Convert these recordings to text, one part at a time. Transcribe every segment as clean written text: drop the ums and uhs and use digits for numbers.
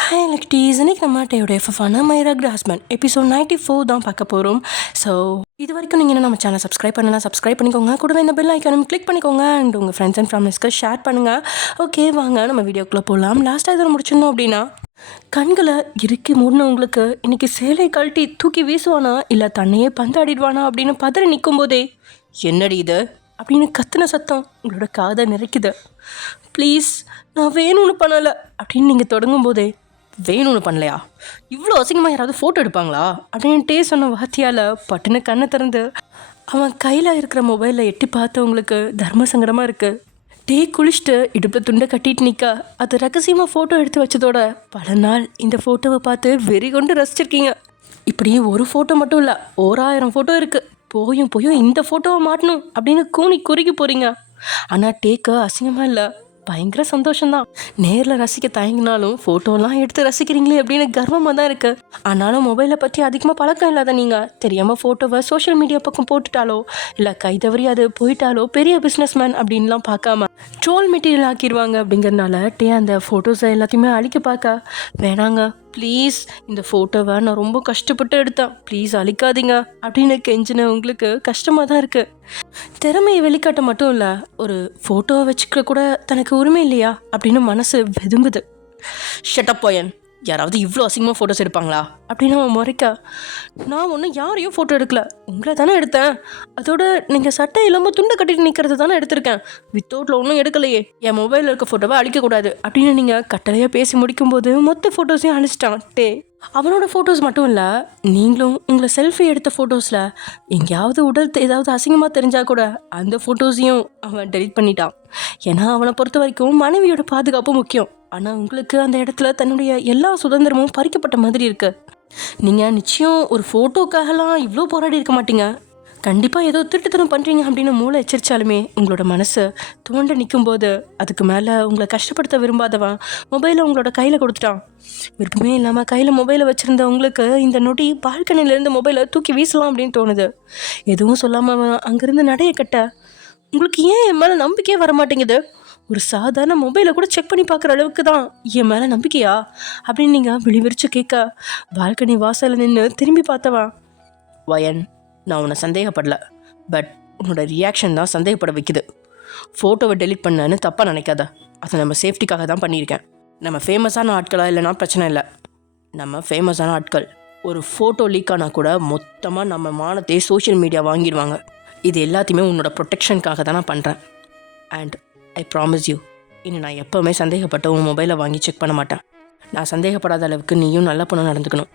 Hi லக்டீஸ், இன்னைக்கு நம்ம டேயோட எஃப்எஃபான மைரா கிராஸ்மேன் episode 94 தான் பார்க்க போகிறோம். ஸோ இது வரைக்கும் நீங்கள் நம்ம சேனல் சப்ஸ்கிரைப் பண்ணலாம், சப்ஸ்கிரைப் பண்ணிக்கோங்க. கூடவே இந்த பெல் ஐக்கானும் கிளிக் பண்ணிக்கோங்க அண்ட் உங்கள் ஃப்ரெண்ட்ஸ் அண்ட் ஃபேமிலிஸ்க்கு ஷேர் பண்ணுங்கள். ஓகே, வாங்க நம்ம வீடியோக்குள்ளே போகலாம். லாஸ்ட்டாக இதில் முடிச்சிருந்தோம் அப்படின்னா, கண்களை இறுக்கி மூடினவங்களுக்கு இன்னைக்கு சேலை கழட்டி தூக்கி வீசுவானா இல்லை தன்னையே பந்தாடிடுவானா அப்படின்னு பதறி நிற்கும் போதே, என்னடி இது அப்படின்னு கத்துன சத்தம் உங்களோட காதை நிறைக்குது. ப்ளீஸ், நான் வேணும்னு பண்ணலை அப்படின்னு நீங்கள் தொடங்கும் போதே, வேணும்னு பண்ணலையா, இவ்வளோ அசிங்கமாக யாராவது ஃபோட்டோ எடுப்பாங்களா அப்படின்ட்டே சொன்ன வாத்தியால் பட்டுன்னு கண்ணை திறந்து அவன் கையில் இருக்கிற மொபைலில் எட்டி பார்த்தவங்களுக்கு தர்ம சங்கடமாக இருக்குது. குளிச்சுட்டு இடுப்பில் துண்டை கட்டிட்டு நிற்க அது ரகசியமாக ஃபோட்டோ எடுத்து வச்சதோட பல நாள் இந்த ஃபோட்டோவை பார்த்து வெறி கொண்டு ரசிச்சிருக்கீங்க. இப்படி ஒரு ஃபோட்டோ மட்டும் இல்லை, 1000 ஃபோட்டோ இருக்குது. போயும் இந்த ஃபோட்டோவை மாட்டணும் அப்படின்னு கூனி குறுகி போகிறீங்க. ஆனால் டேக்கு அசிங்கமாக இல்லை, பயங்கர சந்தோஷம்தான். நேரில் ரசிக்க தயங்கினாலும் ஃபோட்டோலாம் எடுத்து ரசிக்கிறீங்களே அப்படின்னு கர்வமாக தான் இருக்குது. ஆனாலும் மொபைலை பற்றி அதிகமாக பழக்கம் இல்லாத நீங்கள் தெரியாமல் ஃபோட்டோவை சோஷியல் மீடியா பக்கம் போட்டுட்டாலோ இல்லை கை தவறி அது போயிட்டாலோ பெரிய பிஸ்னஸ் மேன் அப்படின்லாம் பார்க்காம ட்ரோல் மெட்டீரியல் ஆக்கிடுவாங்க. அப்படிங்கிறதுனால அந்த ஃபோட்டோஸை எல்லாத்தையுமே அழிக்க பார்க்க வேணாங்க, ப்ளீஸ் இந்த ஃபோட்டோவை நான் ரொம்ப கஷ்டப்பட்டு எடுத்தேன், ப்ளீஸ் அழிக்காதீங்க அப்படின்னு கெஞ்சின உங்களுக்கு கஷ்டமாக தான் இருக்குது. திறமையை வெளிக்காட்ட மட்டும் இல்லை, ஒரு ஃபோட்டோவை வச்சுக்க கூட தனக்கு உரிமை இல்லையா அப்படின்னு மனசு வெதும்புது. ஷட்டப் போயன், யாராவது இவ்வளோ அசிங்கமாக ஃபோட்டோஸ் எடுப்பாங்களா அப்படின்னு அவன் முறைக்க, நான் ஒன்றும் யாரையும் ஃபோட்டோ எடுக்கல, உங்களை தானே எடுத்தேன். அதோட நீங்கள் சட்டை இல்லாமல் துண்டை கட்டிட்டு நிற்கிறது தானே எடுத்திருக்கேன், வித்தவுட்டில் ஒன்றும் எடுக்கலையே, என் மொபைலில் இருக்க ஃபோட்டோவை அழிக்கக்கூடாது அப்படின்னு நீங்கள் கட்டளையாக பேசி முடிக்கும்போது மொத்த ஃபோட்டோஸையும் அழிச்சிட்டான் அவனோட ஃபோட்டோஸ் மட்டும் இல்லை, நீங்களும் உங்களை செல்ஃபி எடுத்த ஃபோட்டோஸில் எங்கேயாவது உடல் ஏதாவது அசிங்கமாக தெரிஞ்சால் கூட அந்த ஃபோட்டோஸையும் அவன் டெலிட் பண்ணிட்டான். ஏன்னா அவனை பொறுத்த வரைக்கும் மனைவியோட பாதுகாப்பு முக்கியம். ஆனால் உங்களுக்கு அந்த இடத்துல தன்னுடைய எல்லா சுதந்திரமும் பறிக்கப்பட்ட மாதிரி இருக்கு. நீங்கள் நிச்சயம் ஒரு ஃபோட்டோக்காகலாம் இவ்வளோ போராடி இருக்க மாட்டீங்க. கண்டிப்பாக ஏதோ திருட்டுத்தனம் பண்ணுறீங்க அப்படின்னு மூளை எச்சரித்தாலுமே உங்களோட மனசு தோண்ட நிற்கும்போது அதுக்கு மேலே உங்களை கஷ்டப்படுத்த விரும்பாதவன் மொபைலை உங்களோட கையில் கொடுத்துட்டான். விருப்பமே இல்லாமல் கையில் மொபைலை வச்சுருந்த உங்களுக்கு இந்த நொடி பால்கனிலேருந்து மொபைலை தூக்கி வீசலாம் அப்படின்னு தோணுது. எதுவும் சொல்லாமல் அங்கேருந்து நடைய கட்ட உங்களுக்கு ஏன் என் மேலே நம்பிக்கையே வர மாட்டேங்குது, ஒரு சாதாரண மொபைலை கூட செக் பண்ணி பார்க்குற அளவுக்கு தான் என் மேலே நம்பிக்கையா அப்படின்னு நீங்கள் விழிவிரிச்சு கேட்க, பால்கனி வாசலில் நின்று திரும்பி பார்த்தவன், வயன், நான் உன்னை சந்தேகப்படல, பட் உன்னோட ரியாக்ஷன் தான் சந்தேகப்பட வைக்குது. ஃபோட்டோவை டெலிட் பண்ணேன்னு தப்பாக நினைக்காத, அதை நம்ம சேஃப்டிக்காக தான் பண்ணியிருக்கேன். நம்ம ஃபேமஸான ஆட்களாக இல்லைனா பிரச்சனை இல்லை, நம்ம ஃபேமஸான ஆட்கள் ஒரு ஃபோட்டோ லீக் ஆனால் கூட மொத்தமாக நம்ம மானத்தை சோஷியல் மீடியா வாங்கிடுவாங்க. இது எல்லாத்தையுமே உன்னோட ப்ரொடெக்ஷனுக்காக தான் நான் பண்ணுறேன். அண்ட் ஐ ப்ராமிஸ் யூ, இனி நான் எப்போவுமே சந்தேகப்பட்ட உன் மொபைலை வாங்கி செக் பண்ண மாட்டேன். நான் சந்தேகப்படாத அளவுக்கு நீயும் நல்ல பொண்ணு நடந்துக்கணும்.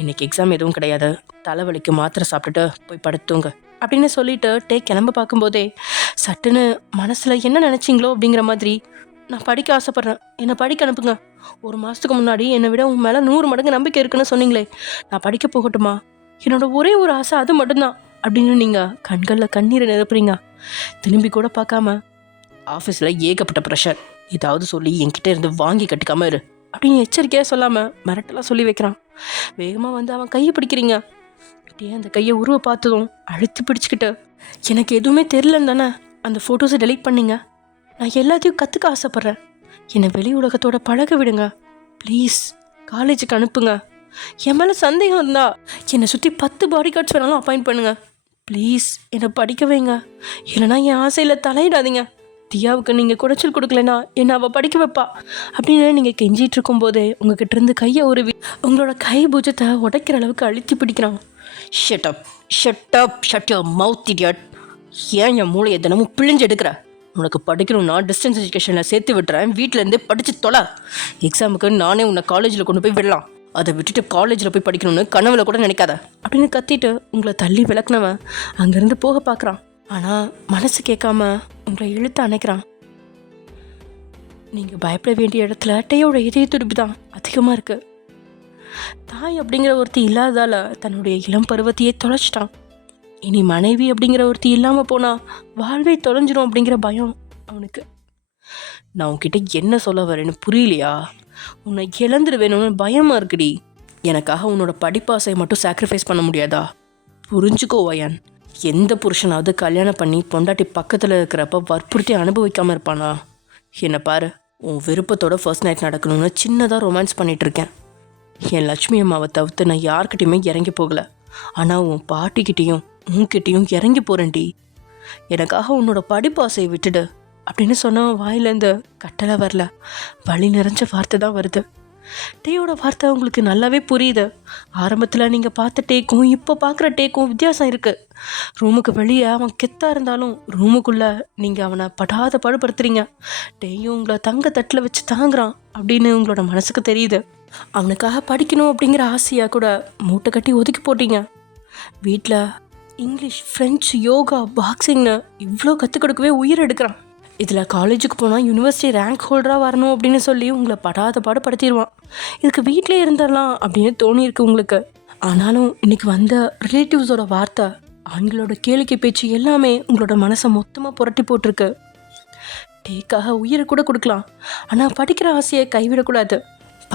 இன்றைக்கி எக்ஸாம் எதுவும் கிடையாது, தலைவலிக்கு மாத்திரை சாப்பிட்டுட்டு போய் படுத்துங்க அப்படின்னு சொல்லிட்டு கிளம்ப பார்க்கும்போதே சட்டுன்னு மனசில் என்ன நினச்சிங்களோ அப்படிங்கிற மாதிரி, நான் படிக்க ஆசைப்பட்றேன், என்னை படிக்க அனுப்புங்க. ஒரு மாதத்துக்கு முன்னாடி என்னை விட உன் மேலே 100 மடங்கு நம்பிக்கை இருக்குன்னு சொன்னீங்களே, நான் படிக்க போகட்டுமா, என்னோட ஒரே ஒரு ஆசை அது மட்டும்தான் அப்படின்னு நீங்கள் கண்களில் கண்ணீரை நிரப்புறீங்க. திரும்பி கூட பார்க்காம, ஆஃபீஸில் ஏகப்பட்ட ப்ரெஷர், ஏதாவது சொல்லி என்கிட்ட இருந்து வாங்கி கட்டுக்காம இரு அப்படின்னு எச்சரிக்கையாக சொல்லாமல் மிரட்டலாம் சொல்லி வைக்கிறான். வேகமாக வந்து அவன் கையை பிடிக்கிறீங்க. அப்படியே அந்த கையை உருவ பார்த்ததும் அழுத்தி பிடிச்சிக்கிட்டு, எனக்கு எதுவுமே தெரிலன்னு தானே அந்த ஃபோட்டோஸை டெலீட் பண்ணிங்க, நான் எல்லாத்தையும் கற்றுக்க ஆசைப்பட்றேன், என்னை வெளி உலகத்தோட பழக விடுங்க, ப்ளீஸ் காலேஜுக்கு அனுப்புங்க, என் மேலே சந்தேகம் இருந்தா என்னை சுற்றி 10 பாடி கார்ட்ஸ் வேணாலும் அப்பாயிண்ட் பண்ணுங்க, ப்ளீஸ் என்னை படிக்க வைங்க, இல்லைனா என் ஆசையில் தலையிடாதீங்க, தியாவுக்கு நீங்கள் குடைச்சல் கொடுக்கலனா என்னை அவள் படிக்க வைப்பா அப்படின்னு நீங்கள் கெஞ்சிட்டு இருக்கும்போதே உங்ககிட்ட இருந்து கையை உருவி உங்களோட கை பூஜத்தை உடைக்கிற அளவுக்கு அழுத்தி பிடிக்கிறான். Shut up shut up shut your mouth idiot, ஏன் என் மூளையை தினமும் பிழிஞ்சு எடுக்கிற, உனக்கு படிக்கணும்னா டிஸ்டன்ஸ் எஜுகேஷனில் சேர்த்து விட்டுறேன், வீட்டிலேருந்தே படித்து தொலை, எக்ஸாமுக்கு நானே உன்னை காலேஜில் கொண்டு போய் விடலாம், அதை விட்டுட்டு காலேஜில் போய் படிக்கணும்னு கனவுல கூட நினைக்காத அப்படின்னு கத்திட்டு உங்களை தள்ளி விளக்குனவன் அங்கேருந்து போக பார்க்குறான். ஆனால் மனசு கேட்காம உங்களை இழுத்து அணைக்கிறான். நீங்கள் பயப்பட வேண்டிய இடத்துல டேயோட இதய துடிப்பு தான் அதிகமாக இருக்குது. தாய் அப்படிங்கிற ஒருத்தி இல்லாததால் தன்னுடைய இளம் பருவத்தையே தொலைச்சிட்டான். இனி மனைவி அப்படிங்கிற ஒருத்தி இல்லாமல் போனால் வாழ்வே தொலைஞ்சிரும் அப்படிங்கிற பயம் அவனுக்கு. நான் உன்கிட்ட என்ன சொல்ல வரேன்னு புரியலையா, உன்னை இழந்துடுவேணும்னு பயமாக இருக்குடி, எனக்காக உன்னோட படிப்பாசை மட்டும் சாக்ரிஃபைஸ் பண்ண முடியாதா, புரிஞ்சுக்கோ வயன், எந்த புருஷனாவது கல்யாணம் பண்ணி பொண்டாட்டி பக்கத்தில் இருக்கிறப்ப வற்புறுத்தி அனுபவிக்காமல் இருப்பானா, என்னை பாரு, உன் விருப்பத்தோட ஃபர்ஸ்ட் நைட் நடக்கணும்னு சின்னதாக ரொமான்ஸ் பண்ணிகிட்ருக்கேன். என் லட்சுமி அம்மாவை தவிர்த்து நான் யார்கிட்டையுமே இறங்கி போகலை. ஆனால் உன் பாட்டிக்கிட்டேயும் உன்கிட்டையும் இறங்கி போகிறேன்டி. எனக்காக உன்னோட படிப்பு ஆசையை விட்டுடு அப்படின்னு சொன்னவன் வாயிலேருந்து கட்டளை வரல, வலி நிறைஞ்ச வார்த்தை தான் வருது. டேயோட வார்த்தை உங்களுக்கு நல்லாவே புரியுது. ஆரம்பத்தில் நீங்கள் பார்த்த டேக்கும் இப்போ பார்க்குற டேக்கும் வித்தியாசம் இருக்குது. ரூமுக்கு வெளியே அவன் கெத்தாக இருந்தாலும் ரூமுக்குள்ளே நீங்கள் அவனை படாத பாடுபடுத்துறீங்க. டேயும் உங்களை தங்க தட்டில் வச்சு தாங்குறான் அப்படின்னு உங்களோட மனசுக்கு தெரியுது. அவனுக்காக படிக்கணும் அப்படிங்கிற ஆசையாக கூட மூட்டை கட்டி ஒதுக்கி போட்டீங்க. வீட்டில் இங்கிலீஷ், ஃப்ரெஞ்சு, யோகா, பாக்ஸிங்னு இவ்வளோ கற்றுக் கொடுக்கவே உயிர் எடுக்கிறான். இதில் காலேஜுக்கு போனால் யூனிவர்சிட்டி ரேங்க் ஹோல்டராக வரணும் அப்படின்னு சொல்லி உங்களை படாத பாடுபடுத்திடுவான். இதுக்கு வீட்டிலே இருந்துடலாம் அப்படின்னு தோணியிருக்கு உங்களுக்கு. ஆனாலும் இன்னைக்கு வந்த ரிலேட்டிவ்ஸோட வார்த்தை, ஆண்களோட கேளிக்கை பேச்சு எல்லாமே உங்களோட மனசை மொத்தமாக புரட்டி போட்டிருக்கு. டேக்காக உயிரை கூட கொடுக்கலாம், ஆனால் படிக்கிற ஆசையை கைவிடக்கூடாது.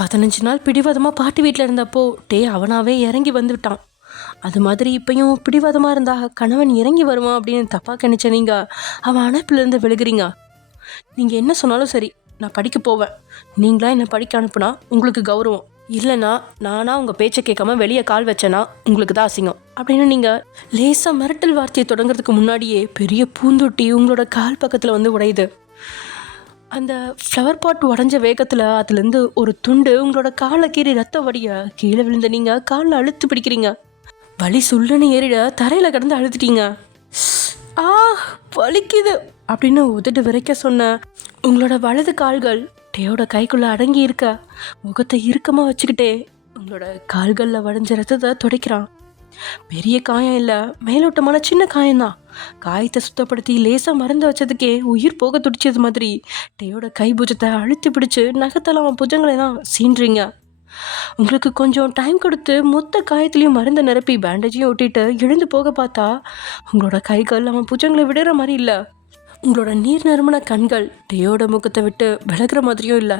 15 நாள் பிடிவாதமாக பாட்டி வீட்டில் இருந்தப்போ டே அவனாவே இறங்கி வந்துவிட்டான். அது மாதிரி இப்பயும் பிடிவாதமாக இருந்தா கணவன் இறங்கி வருவான் அப்படின்னு தப்பாக கணிச்ச நீங்கள் அவன் அணைப்பிலேருந்து விழுகிறீங்க. நீங்கள் என்ன சொன்னாலும் சரி, நான் படிக்க போவேன். நீங்களா என்னை படிக்க அனுப்புனா உங்களுக்கு கௌரவம், இல்லைன்னா நானா உங்கள் பேச்சை கேட்காம வெளியே கால் வச்சேன்னா உங்களுக்கு தான் அசிங்கம் அப்படின்னு நீங்கள் லேசாக மிரட்டல் வார்த்தையை தொடங்குறதுக்கு முன்னாடியே பெரிய பூந்தொட்டி உங்களோட கால் பக்கத்தில் வந்து உடையுது. அந்த ஃப்ளவர் பாட் உடஞ்ச வேகத்தில் அதுலேருந்து ஒரு துண்டு உங்களோட காலை கீறி ரத்த வடிய கீழே விழுந்த நீங்கள் காலில் அழுத்து பிடிக்கிறீங்க. வலி சொல்லுன்னு ஏறிட தரையில் கிடந்து அழுதுட்டீங்க. ஆ, வலிக்குது அப்படின்னு உதட்டு விரைக்க சொன்ன உங்களோட வலது கால்கள் டேயோட கைக்குள்ளே அடங்கி இருக்க முகத்தை இறுக்கமாக வச்சுக்கிட்டே உங்களோட கால்களில் வடைஞ்ச ரத்தத்தை துடைக்கிறான். பெரிய காயம் இல்லை, மேலோட்டமான சின்ன காயம்தான். காயத்தை சுத்தப்படுத்தி லேசாக மருந்து வச்சதுக்கே உயிர் போக துடிச்சது மாதிரி டேயோட கை புஜத்தை அழுத்தி பிடிச்சு நகத்தால் அவன் புஜங்களை தான் சீன்றீங்க. உங்களுக்கு கொஞ்சம் டைம் கொடுத்து மொத்த காயத்துலேயும் மருந்து நிரப்பி பேண்டேஜையும் ஒட்டிட்டு எழுந்து போக பார்த்தா உங்களோட கைகள் அவன் புஜங்களை விடுற மாதிரி இல்லை. உங்களோட நீர் நறுமண கண்கள் டேயோட முகத்தை விட்டு விலகிற மாதிரியும் இல்லை.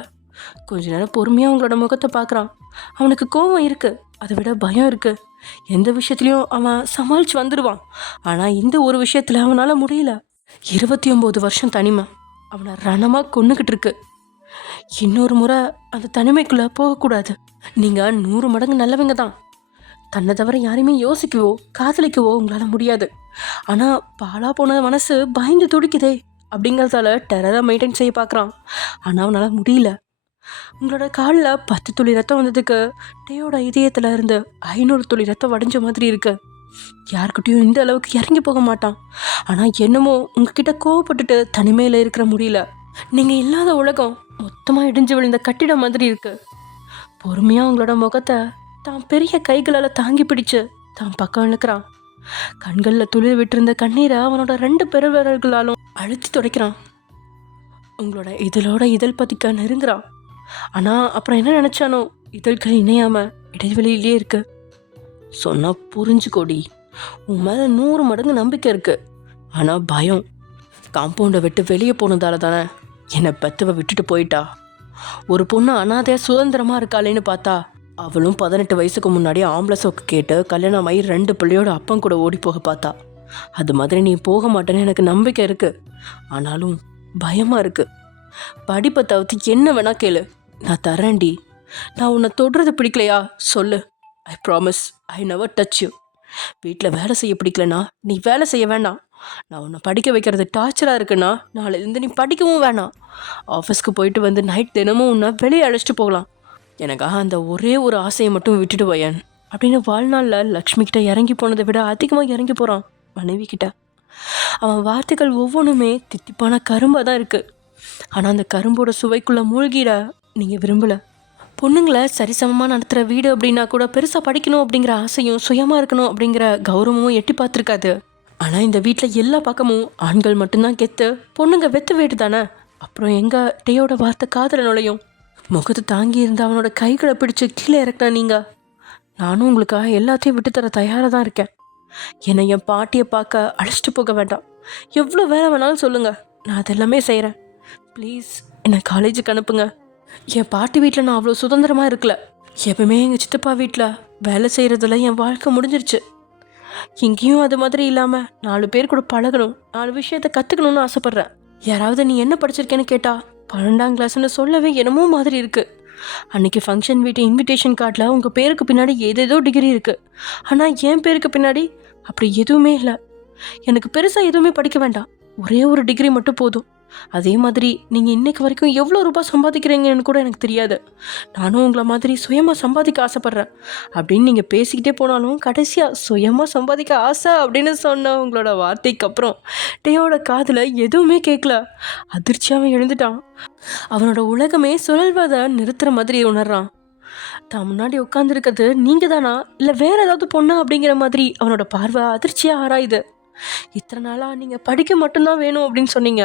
கொஞ்ச நேரம் பொறுமையாக உங்களோட முகத்தை பார்க்குறான். அவனுக்கு கோபம் இருக்குது, அதை விட பயம் இருக்குது. எந்த விஷயத்துலையும் அவன் சமாளித்து வந்துடுவான். ஆனால் இந்த ஒரு விஷயத்தில் அவனால் முடியல. 29 வருஷம் தனிமை அவனை ரணமாக கொன்னுக்கிட்டு இருக்கு. இன்னொரு முறை அந்த தனிமைக்குள்ளே போகக்கூடாது. நீங்கள் 100 மடங்கு நல்லவங்க தான். தன்னை தவிர யாரையுமே யோசிக்கவோ காதலிக்கவோ உங்களால் முடியாது. ஆனால் பாலா போன மனசு பயந்து துடிக்குதே அப்படிங்கிறதால டெரராக மெயின்டைன் செய்ய பார்க்குறான். ஆனால் அவனால் முடியல. உங்களோட காலில் 10 துளி ரத்தம் வந்ததுக்கு டேயோட இதயத்தில் இருந்து 500 துளி ரத்தம் வடைஞ்ச மாதிரி இருக்கு. யாருக்கிட்டையும் இந்த அளவுக்கு இறங்கி போக மாட்டான். ஆனால் என்னமோ உங்ககிட்ட கோவப்பட்டுட்டு தனிமையில் இருக்கிற முடியல. நீங்கள் இல்லாத உலகம் மொத்தமாக இடிஞ்சு விழுந்த கட்டிடம் மாதிரி இருக்கு. பொறுமையாக உங்களோட முகத்தை தான் பெரிய கைகளால் தாங்கி பிடிச்சு தான் பக்கம் இழுக்கிறான். கண்களில் துளிர் விட்டிருந்த கண்ணீரை அவனோட 2 பெருவிரல்களாலும் அழுத்தி துடைக்கிறான். உங்களோட இதழோட இதழ் பதிக்க நெருங்குறான். ஆனால் அப்புறம் என்ன நினச்சானோ இதழ்கள் இணையாமல் இடைவெளியிலே இருக்கு. சொன்னால் புரிஞ்சுக்கோடி, உன் மேலே 100 மடங்கு நம்பிக்கை இருக்கு. ஆனால் பயம். காம்பவுண்டை விட்டு வெளியே போனதால தானே என்னை பெத்தவ விட்டுட்டு போயிட்டா. ஒரு பொண்ணு அனாதையாக சுதந்திரமாக இருக்காளேன்னு பார்த்தா அவளும் 18 வயசுக்கு முன்னாடி ஆம்பளை சோக்கு கேட்டு கல்யாணம் ஆகி 2 பிள்ளையோட அப்பன் கூட ஓடி போக பார்த்தா. அது மாதிரி நீ போக மாட்டேன்னு எனக்கு நம்பிக்கை இருக்குது. ஆனாலும் பயமாக இருக்குது. படிப்பை தவிர்த்து என்ன வேணா கேளு, நான் தரேன்டி. நான் உன்னை தொடுறது பிடிக்கலையா சொல்லு, I promise I never touch you. வீட்டில் வேலை செய்ய பிடிக்கலனா நீ வேலை செய்ய வேண்டாம். நான் உன்னை படிக்க வைக்கிறது டார்ச்சராக இருக்குன்னா நாளையிலேருந்து நீ படிக்கவும் வேணாம். ஆஃபீஸ்க்கு போயிட்டு வந்து நைட் தினமும் உன்னை வெளியே அழைச்சிட்டு போகலாம். எனக்காக அந்த ஒரே ஒரு ஆசையை மட்டும் விட்டுட்டு போயேன் அப்படின்னு வாழ்நாளில் லக்ஷ்மி கிட்ட இறங்கி போனதை விட அதிகமாக இறங்கி போகிறான் மனைவி கிட்ட. அவன் வார்த்தைகள் ஒவ்வொன்றுமே தித்திப்பான கரும்பாக தான் இருக்குது. ஆனால் அந்த கரும்போட சுவைக்குள்ளே மூழ்கிட நீங்கள் விரும்பலை. பொண்ணுங்களை சரிசமமாக நடத்துகிற வீடு அப்படின்னா கூட பெருசாக படிக்கணும் அப்படிங்கிற ஆசையும் சுயமாக இருக்கணும் அப்படிங்கிற கௌரவமும் எட்டி பார்த்துருக்காது. ஆனால் இந்த வீட்டில் எல்லா பக்கமும் ஆண்கள் மட்டும்தான் கெத்து, பொண்ணுங்க வெத்து வேட்டு தானே. அப்புறம் எங்கள் டேயோட வார்த்தை காதல நுழையும். முகத்தை தாங்கி இருந்த அவனோட கைகளை பிடிச்சி கீழே இறக்குனா நீங்கள். நானும் உங்களுக்காக எல்லாத்தையும் விட்டுத்தர தயாராக தான் இருக்கேன். என்னை என் பாட்டியை பார்க்க அழைச்சிட்டு போக வேண்டாம். எவ்வளோ வேலை வேணாலும் சொல்லுங்கள், நான் அதெல்லாமே செய்கிறேன். ப்ளீஸ் என்னை காலேஜுக்கு அனுப்புங்க. என் பாட்டி வீட்டில் நான் அவ்வளோ சுதந்திரமாக இருக்கல. எப்பவுமே எங்கள் சித்தப்பா வீட்டில் வேலை செய்கிறதுல என் வாழ்க்கை முடிஞ்சிருச்சு. இங்கேயும் அது மாதிரி இல்லாமல் 4 பேர் கூட பழகணும், 4 விஷயத்தை கற்றுக்கணும்னு ஆசைப்பட்றேன். யாராவது நீ என்ன படிச்சிருக்கேன்னு கேட்டால் 12ஆம் கிளாஸ்ன்னு சொல்லவே என்னமோ மாதிரி இருக்குது. அன்றைக்கி ஃபங்க்ஷன் வீட்டு இன்விடேஷன் கார்டில் உங்கள் பேருக்கு பின்னாடி ஏதேதோ டிகிரி இருக்குது. ஆனால் என் பேருக்கு பின்னாடி அப்படி எதுவுமே இல்லை. எனக்கு பெருசாக எதுவுமே படிக்க வேண்டாம், ஒரே ஒரு டிகிரி மட்டும் போதும். அதே மாதிரி நீங்கள் இன்றைக்கு வரைக்கும் எவ்வளோ ரூபாய் சம்பாதிக்கிறீங்கன்னு கூட எனக்கு தெரியாது. நானும் உங்களை மாதிரி சுயமாக சம்பாதிக்க ஆசைப்பட்றேன் அப்படின்னு நீங்கள் பேசிக்கிட்டே போனாலும் கடைசியாக சுயமாக சம்பாதிக்க ஆசை அப்படின்னு சொன்ன உங்களோட வார்த்தைக்கு அப்புறம் டேயோட காதில் எதுவுமே கேட்கல. அதிர்ச்சியாக எழுந்துட்டான். அவனோட உலகமே சுழல்வதை நிறுத்துகிற மாதிரி உணர்றான். தான் முன்னாடி உட்காந்துருக்கிறது நீங்கள் தானா இல்லை வேறு ஏதாவது பொண்ணா அப்படிங்கிற மாதிரி அவனோட பார்வை அதிர்ச்சியாக ஆராயுது. இத்தனை நாளாக நீங்கள் படிக்க மட்டும்தான் வேணும் அப்படின்னு சொன்னீங்க,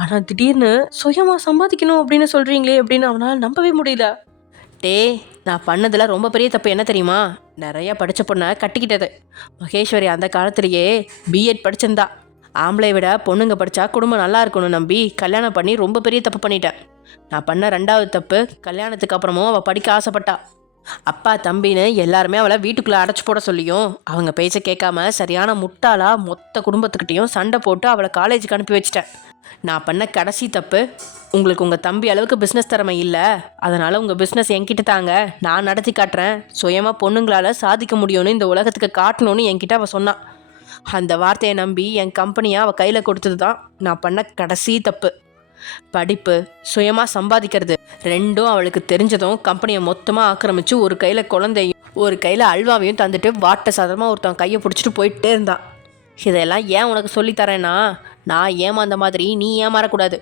ஆனால் திடீர்னு சுயமாக சம்பாதிக்கணும் அப்படின்னு சொல்கிறீங்களே அப்படின்னு அவனால் நம்பவே முடியல. நான் பண்ணதில் ரொம்ப பெரிய தப்பு என்ன தெரியுமா? நிறையா படித்த பொண்ணை கட்டிக்கிட்டது. மகேஸ்வரி அந்த காலத்திலேயே பிஎட் படிச்சிருந்தா. ஆம்பளை விட பொண்ணுங்க படித்தா குடும்பம் நல்லா இருக்கணும்னு நம்பி கல்யாணம் பண்ணி ரொம்ப பெரிய தப்பு பண்ணிட்டேன். நான் பண்ண 2வது தப்பு, கல்யாணத்துக்கு அப்புறமும் அவள் படிக்க ஆசைப்பட்டா. அப்பா தம்பின்னு எல்லாருமே அவளை வீட்டுக்குள்ளே அடைச்சி போட சொல்லியும் அவங்க பேச்சை கேட்காம சரியான முட்டாளா மொத்த குடும்பத்துக்கிட்டையும் சண்டை போட்டு அவளை காலேஜுக்கு அனுப்பி வச்சிட்டேன். நான் பண்ண கடைசி தப்பு, உங்களுக்கு உங்கள் தம்பி அளவுக்கு பிஸ்னஸ் திறமை இல்லை, அதனால் உங்கள் பிஸ்னஸ் என்கிட்ட தாங்க, நான் நடத்தி காட்டுறேன், சுயமாக பொண்ணுங்களால் சாதிக்க முடியும்னு இந்த உலகத்துக்கு காட்டணும்னு என்கிட்ட அவள் சொன்னான். அந்த வார்த்தையை நம்பி என் கம்பெனியை அவள் கையில் கொடுத்தது தான் நான் பண்ண கடைசி தப்பு. படிப்பு, சுயமாக சம்பாதிக்கிறது ரெண்டும் அவளுக்கு தெரிஞ்சதும் கம்பெனியை மொத்தமாக ஆக்கிரமித்து ஒரு கையில் குழந்தையும் ஒரு கையில் அல்வாவையும் தந்துட்டு வாட்ட சாதமாக ஒருத்தன் கையை பிடிச்சிட்டு போயிட்டே இருந்தான். இதெல்லாம் ஏன் உனக்கு சொல்லித்தரேன்னா, நான் ஏமாந்த மாதிரி நீ ஏமாறக்கூடாது.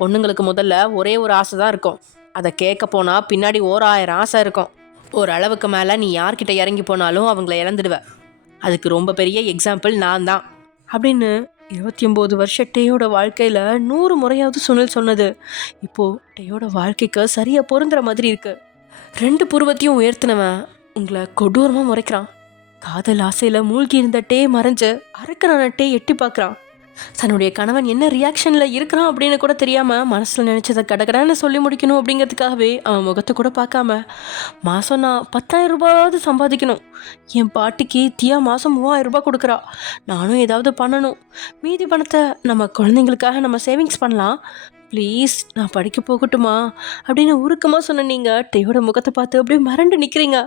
பொண்ணுங்களுக்கு முதல்ல ஒரே ஒரு ஆசை தான் இருக்கும், அதை கேட்க போனால் பின்னாடி 1000 ஆசை இருக்கும். ஒரு அளவுக்கு மேலே நீ யார்கிட்ட இறங்கி போனாலும் அவங்கள இழந்துடுவ. அதுக்கு ரொம்ப பெரிய எக்ஸாம்பிள் நான் தான் அப்படின்னு 29 வருஷ டேயோட வாழ்க்கையில் 100 முறையாவது சுனில் சொன்னது இப்போது டேயோட வாழ்க்கைக்கு சரியாக பொருந்துற மாதிரி இருக்கு. 2 புருவத்தையும் உயர்த்தினவன் உங்களை கொடூரமாக முறைக்கிறான். காதல் ஆசையில் மூழ்கி இருந்த டே மறைஞ்சு அரக்கனான டே எட்டி பார்க்குறான். தன்னுடைய கணவன் என்ன ரியாக்ஷனில் இருக்கிறான் அப்படின்னு கூட தெரியாமல் மனசில் நினச்சதை கடகடான்னு சொல்லி முடிக்கணும் அப்படிங்கிறதுக்காகவே அவன் முகத்தை கூட பார்க்காம, மாதம் நான் 10,000 ரூபாயாவது சம்பாதிக்கணும், என் பாட்டிக்கு தியா மாதம் 3000 ரூபாய் கொடுக்குறா, நானும் ஏதாவது பண்ணணும், மீதி பணத்தை நம்ம குழந்தைங்களுக்காக நம்ம சேவிங்ஸ் பண்ணலாம், ப்ளீஸ் நான் படிக்க போகட்டுமா அப்படின்னு உருக்கமாக சொன்ன நீங்கள் டேயோட முகத்தை பார்த்து அப்படியே மறண்டு நிற்கிறீங்க.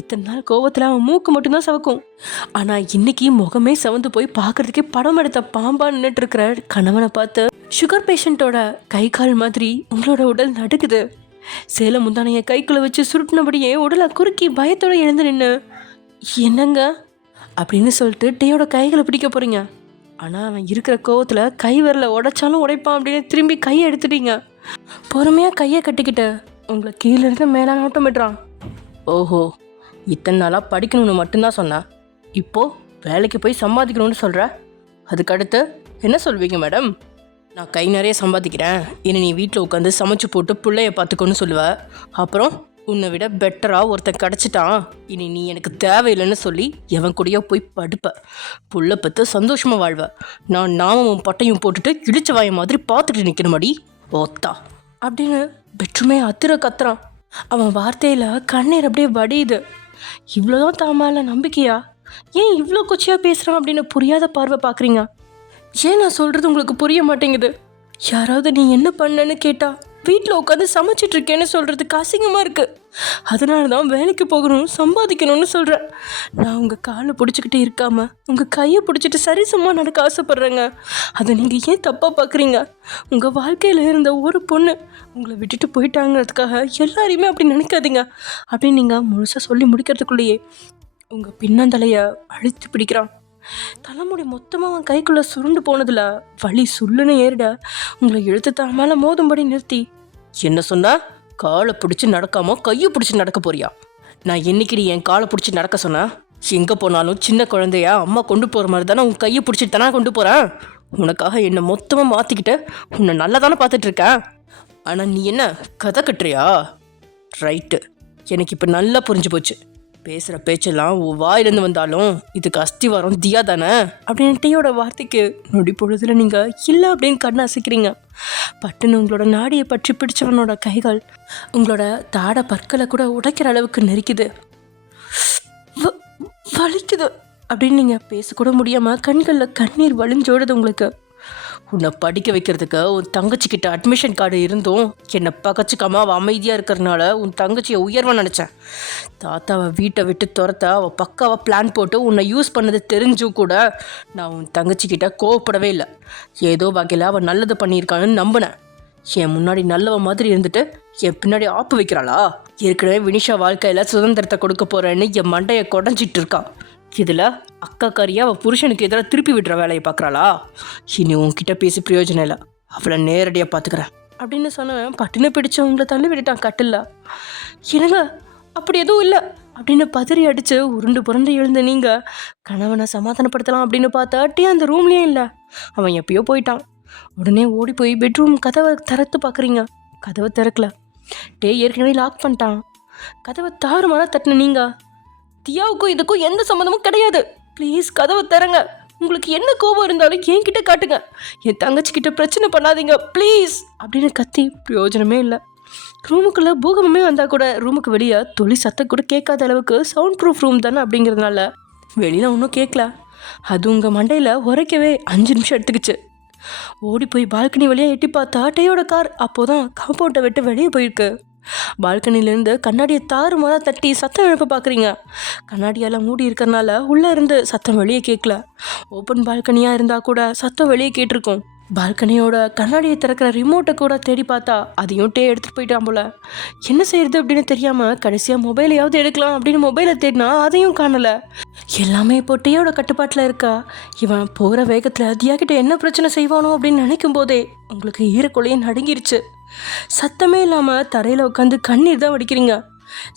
இத்தனை நாள் கோவத்தில் அவன் மூக்கு மட்டும்தான் சவக்கும், ஆனால் இன்னைக்கு முகமே சவந்து போய் பார்க்கறதுக்கே படம் எடுத்த பாம்பா நின்றுட்டு இருக்கிற கணவனை பார்த்து சுகர் பேஷண்ட்டோட கை கால் மாதிரி உங்களோட உடல் நடுக்குது. சேலம் முந்தானைய கைக்குள்ள வச்சு சுருட்டினபடியே உடலை குறுக்கி பயத்தோட எழுந்து நின்று என்னங்க அப்படின்னு சொல்லிட்டு டேயோட கைகளை பிடிக்க போறீங்க. ஆனால் அவன் இருக்கிற கோவத்தில் கை விரலை உடைச்சாலும் உடைப்பான் அப்படின்னு திரும்பி கையை எடுத்துட்டீங்க. பொறுமையாக கையை கட்டிக்கிட்டு உங்களை கீழேருந்து மேலே நோட்டமிடுறான். ஓஹோ, இத்தனை நாளாக படிக்கணும்னு மட்டும்தான் சொன்னேன், இப்போது வேலைக்கு போய் சம்பாதிக்கணும்னு சொல்கிற, அதுக்கடுத்து என்ன சொல்வீங்க மேடம்? நான் கை நிறைய சம்பாதிக்கிறேன், இனி நீ வீட்டில் உட்காந்து சமைச்சு போட்டு பிள்ளைய பார்த்துக்கோன்னு சொல்லுவேன். அப்புறம் உன்னை விட பெட்டராக ஒருத்தன் கிடச்சிட்டான், இனி நீ எனக்கு தேவையில்லைன்னு சொல்லி எவன் கூடயோ போய் படுப்ப, புள்ள பத்து சந்தோஷமாக வாழ்வ. நான் நாமமும் பட்டையும் போட்டுட்டு இடிச்ச வாய மாதிரி பார்த்துட்டு நிற்கணுமாடி ஓத்தா அப்படின்னு பெட்ரூமே கத்துறான். அவன் வார்த்தையில் கண்ணீர் அப்படியே வடியுது. இவ்வளோதான் தாமால நம்பிக்கையா? ஏன் இவ்வளோ கொச்சையாக பேசுகிறான் அப்படின்னு புரியாத பார்வை பார்க்குறீங்க. ஏன் நான் சொல்கிறது உங்களுக்கு புரிய மாட்டேங்குது? யாராவது நீ என்ன பண்ணன்னு கேட்டா வீட்டில் உட்காந்து சமைச்சிட்ருக்கேன்னு சொல்கிறதுக்கு அசிங்கமாக இருக்குது. அதனால தான் வேலைக்கு போகணும், சம்பாதிக்கணும்னு சொல்கிறேன். நான் உங்கள் காலை பிடிச்சிக்கிட்டே இருக்காமல் உங்கள் கையை பிடிச்சிட்டு சரி சும்மா நடக்க ஆசைப்பட்றேங்க. அதை நீங்கள் ஏன் தப்பாக பார்க்குறீங்க? உங்கள் வாழ்க்கையில் இருந்த ஒரு பொண்ணு உங்களை விட்டுட்டு போயிட்டாங்கிறதுக்காக எல்லாரையுமே அப்படி நினைக்காதீங்க அப்படின்னு நீங்கள் முழுசாக சொல்லி முடிக்கிறதுக்குள்ளேயே உங்கள் பின்னந்தலையை அழுத்தி பிடிக்கிறான். தலைமுடி மொத்தமாக அவன் கைக்குள்ளே சுருண்டு போனதில் வலி சுள்ளுன்னு ஏறிட உங்களை இழுத்து தான் மேலே மோதும்படி நிறுத்தி, என்ன சொன்னா? காலை பிடிச்சி நடக்காம கையை பிடிச்சி நடக்க போறியா? நான் என்னைக்கு என் காலை பிடிச்சி நடக்க சொன்னேன்? எங்கே போனாலும் சின்ன குழந்தையா அம்மா கொண்டு போகிற மாதிரி தானே உன் கையை பிடிச்சிட்டு தானே கொண்டு போகிறேன். உனக்காக என்னை மொத்தமாக மாற்றிக்கிட்டு உன்னை நல்லா தானே பார்த்துட்டு இருக்கேன். ஆனால் நீ என்ன கதை கட்டுறியா? ரைட்டு, எனக்கு இப்போ நல்லா புரிஞ்சு போச்சு. பேசுகிற பேச்செல்லாம் உன் வாயிலேருந்து வந்தாலும் இதுக்கு அஸ்திவாரம் தியா தானே அப்படின்னு டீயோட வார்த்தைக்கு நொடி பொழுதுல நீங்கள் இல்லை அப்படின்னு கண்ணை அசைக்கிறீங்க. பட்டுன்னு உங்களோட நாடியை பற்றி பிடிச்சவனோட கைகள் உங்களோட தாட பற்களை கூட உடைக்கிற அளவுக்கு நெரிக்குது. வலிக்குது அப்படின்னு நீங்கள் பேசக்கூட முடியாமல் கண்களில் கண்ணீர் வலிஞ்சோடுது உங்களுக்கு. உன்னை படிக்க வைக்கிறதுக்கு உன் தங்கச்சிக்கிட்ட அட்மிஷன் கார்டு இருந்தும் என்னை பகச்சிக்காம அவள் அமைதியாக இருக்கிறனால உன் தங்கச்சியை உயர்வை நினச்சேன். தாத்தாவை வீட்டை விட்டு துரத்த அவள் பக்காவாக பிளான் போட்டு உன்னை யூஸ் பண்ணது தெரிஞ்சும் கூட நான் உன் தங்கச்சிக்கிட்ட கோவப்படவே இல்லை. ஏதோ வகையில் அவள் நல்லது பண்ணியிருக்கான்னு நம்பினேன். என் முன்னாடி நல்லவ மாதிரி இருந்துட்டு என் பின்னாடி ஆப்பு வைக்கிறாளா? ஏற்கனவே வினிஷா வாழ்க்கையில் சுதந்திரத்தை கொடுக்க போகிறேன்னு என் மண்டையை குடஞ்சிட்டு இருக்கா. இதில் அக்காக்காரியா அவள் புருஷனுக்கு எதிராக திருப்பி விடுற வேலையை பார்க்குறாளா? இனி உன்கிட்ட பேசி பிரயோஜனம் இல்லை, அவளை நேரடியாக பார்த்துக்கிறேன் அப்படின்னு சொன்னேன். பட்டுன்னு பிடிச்சு உங்களை தள்ளி விட்டுட்டான் கட்டில்ல. என்னங்க அப்படி எதுவும் இல்லை அப்படின்னு பதறி அடித்து உருண்டு புரண்டு எழுந்த நீங்கள் கணவனை சமாதானப்படுத்தலாம் அப்படின்னு பார்த்தா டீ அந்த ரூம்லேயே இல்லை. அவன் எப்பயோ போயிட்டான். உடனே ஓடி போய் பெட்ரூம் கதவை திறத்து பார்க்குறீங்க. கதவை திறக்கல. டே ஏற்கனவே லாக் பண்ணிட்டான். கதவை தாறுமாறா தட்டின நீங்கள், தியாவுக்கும் இதுக்கும் எந்த சம்மந்தமும் கிடையாது, ப்ளீஸ் கதவை திறங்க, உங்களுக்கு என்ன கோபம் இருந்தாலும் என்கிட்ட காட்டுங்க, என் தங்கச்சிக்கிட்ட பிரச்சனை பண்ணாதீங்க ப்ளீஸ் அப்படின்னு கத்தி பிரயோஜனமே இல்லை. ரூமுக்குள்ளே பூகமே வந்தால் கூட ரூமுக்கு வெளியே தொழில் சத்தம் கூட கேட்காத அளவுக்கு சவுண்ட் ப்ரூஃப் ரூம் தானே அப்படிங்கிறதுனால வெளியில் ஒன்றும் கேட்கல. அது உங்கள் மண்டையில் உரைக்கவே 5 நிமிஷம் எடுத்துக்கிச்சு. ஓடி போய் பால்கனி வழியாக எட்டி பார்த்தா டேயோட கார் அப்போதான் காம்பவுண்டை விட்டு வெளியே போயிருக்கு. பால்கனிலேருந்து கண்ணாடியை தாறுமாறா தட்டி சத்தம் எழுப்ப பார்க்குறீங்க. கண்ணாடியால் மூடி இருக்கிறனால உள்ளே இருந்து சத்தம் வெளியே கேட்கல. ஓப்பன் பால்கனியாக இருந்தால் கூட சத்தம் வெளியே கேட்டிருக்கும். பால்கனியோட கண்ணாடியை திறக்கிற ரிமோட்டை கூட தேடி பார்த்தா அதையும் டே எடுத்துகிட்டு போயிட்டான் போல. என்ன செய்யறது அப்படின்னு தெரியாமல் கடைசியாக மொபைலையாவது எடுக்கலாம் அப்படின்னு மொபைலை தேடினா அதையும் காணலை. எல்லாமே இப்போ டேயோட கட்டுப்பாட்டில் இருக்கா. இவன் போகிற வேகத்தில் தியா கிட்ட என்ன பிரச்சனை செய்வானோ அப்படின்னு நினைக்கும் போதே உங்களுக்கு ஈரக்குலையும் நடுங்கிருச்சு. சத்தமே இல்லாமல் தரையில் உட்காந்து கண்ணீர் தான் வடிக்கிறீங்க.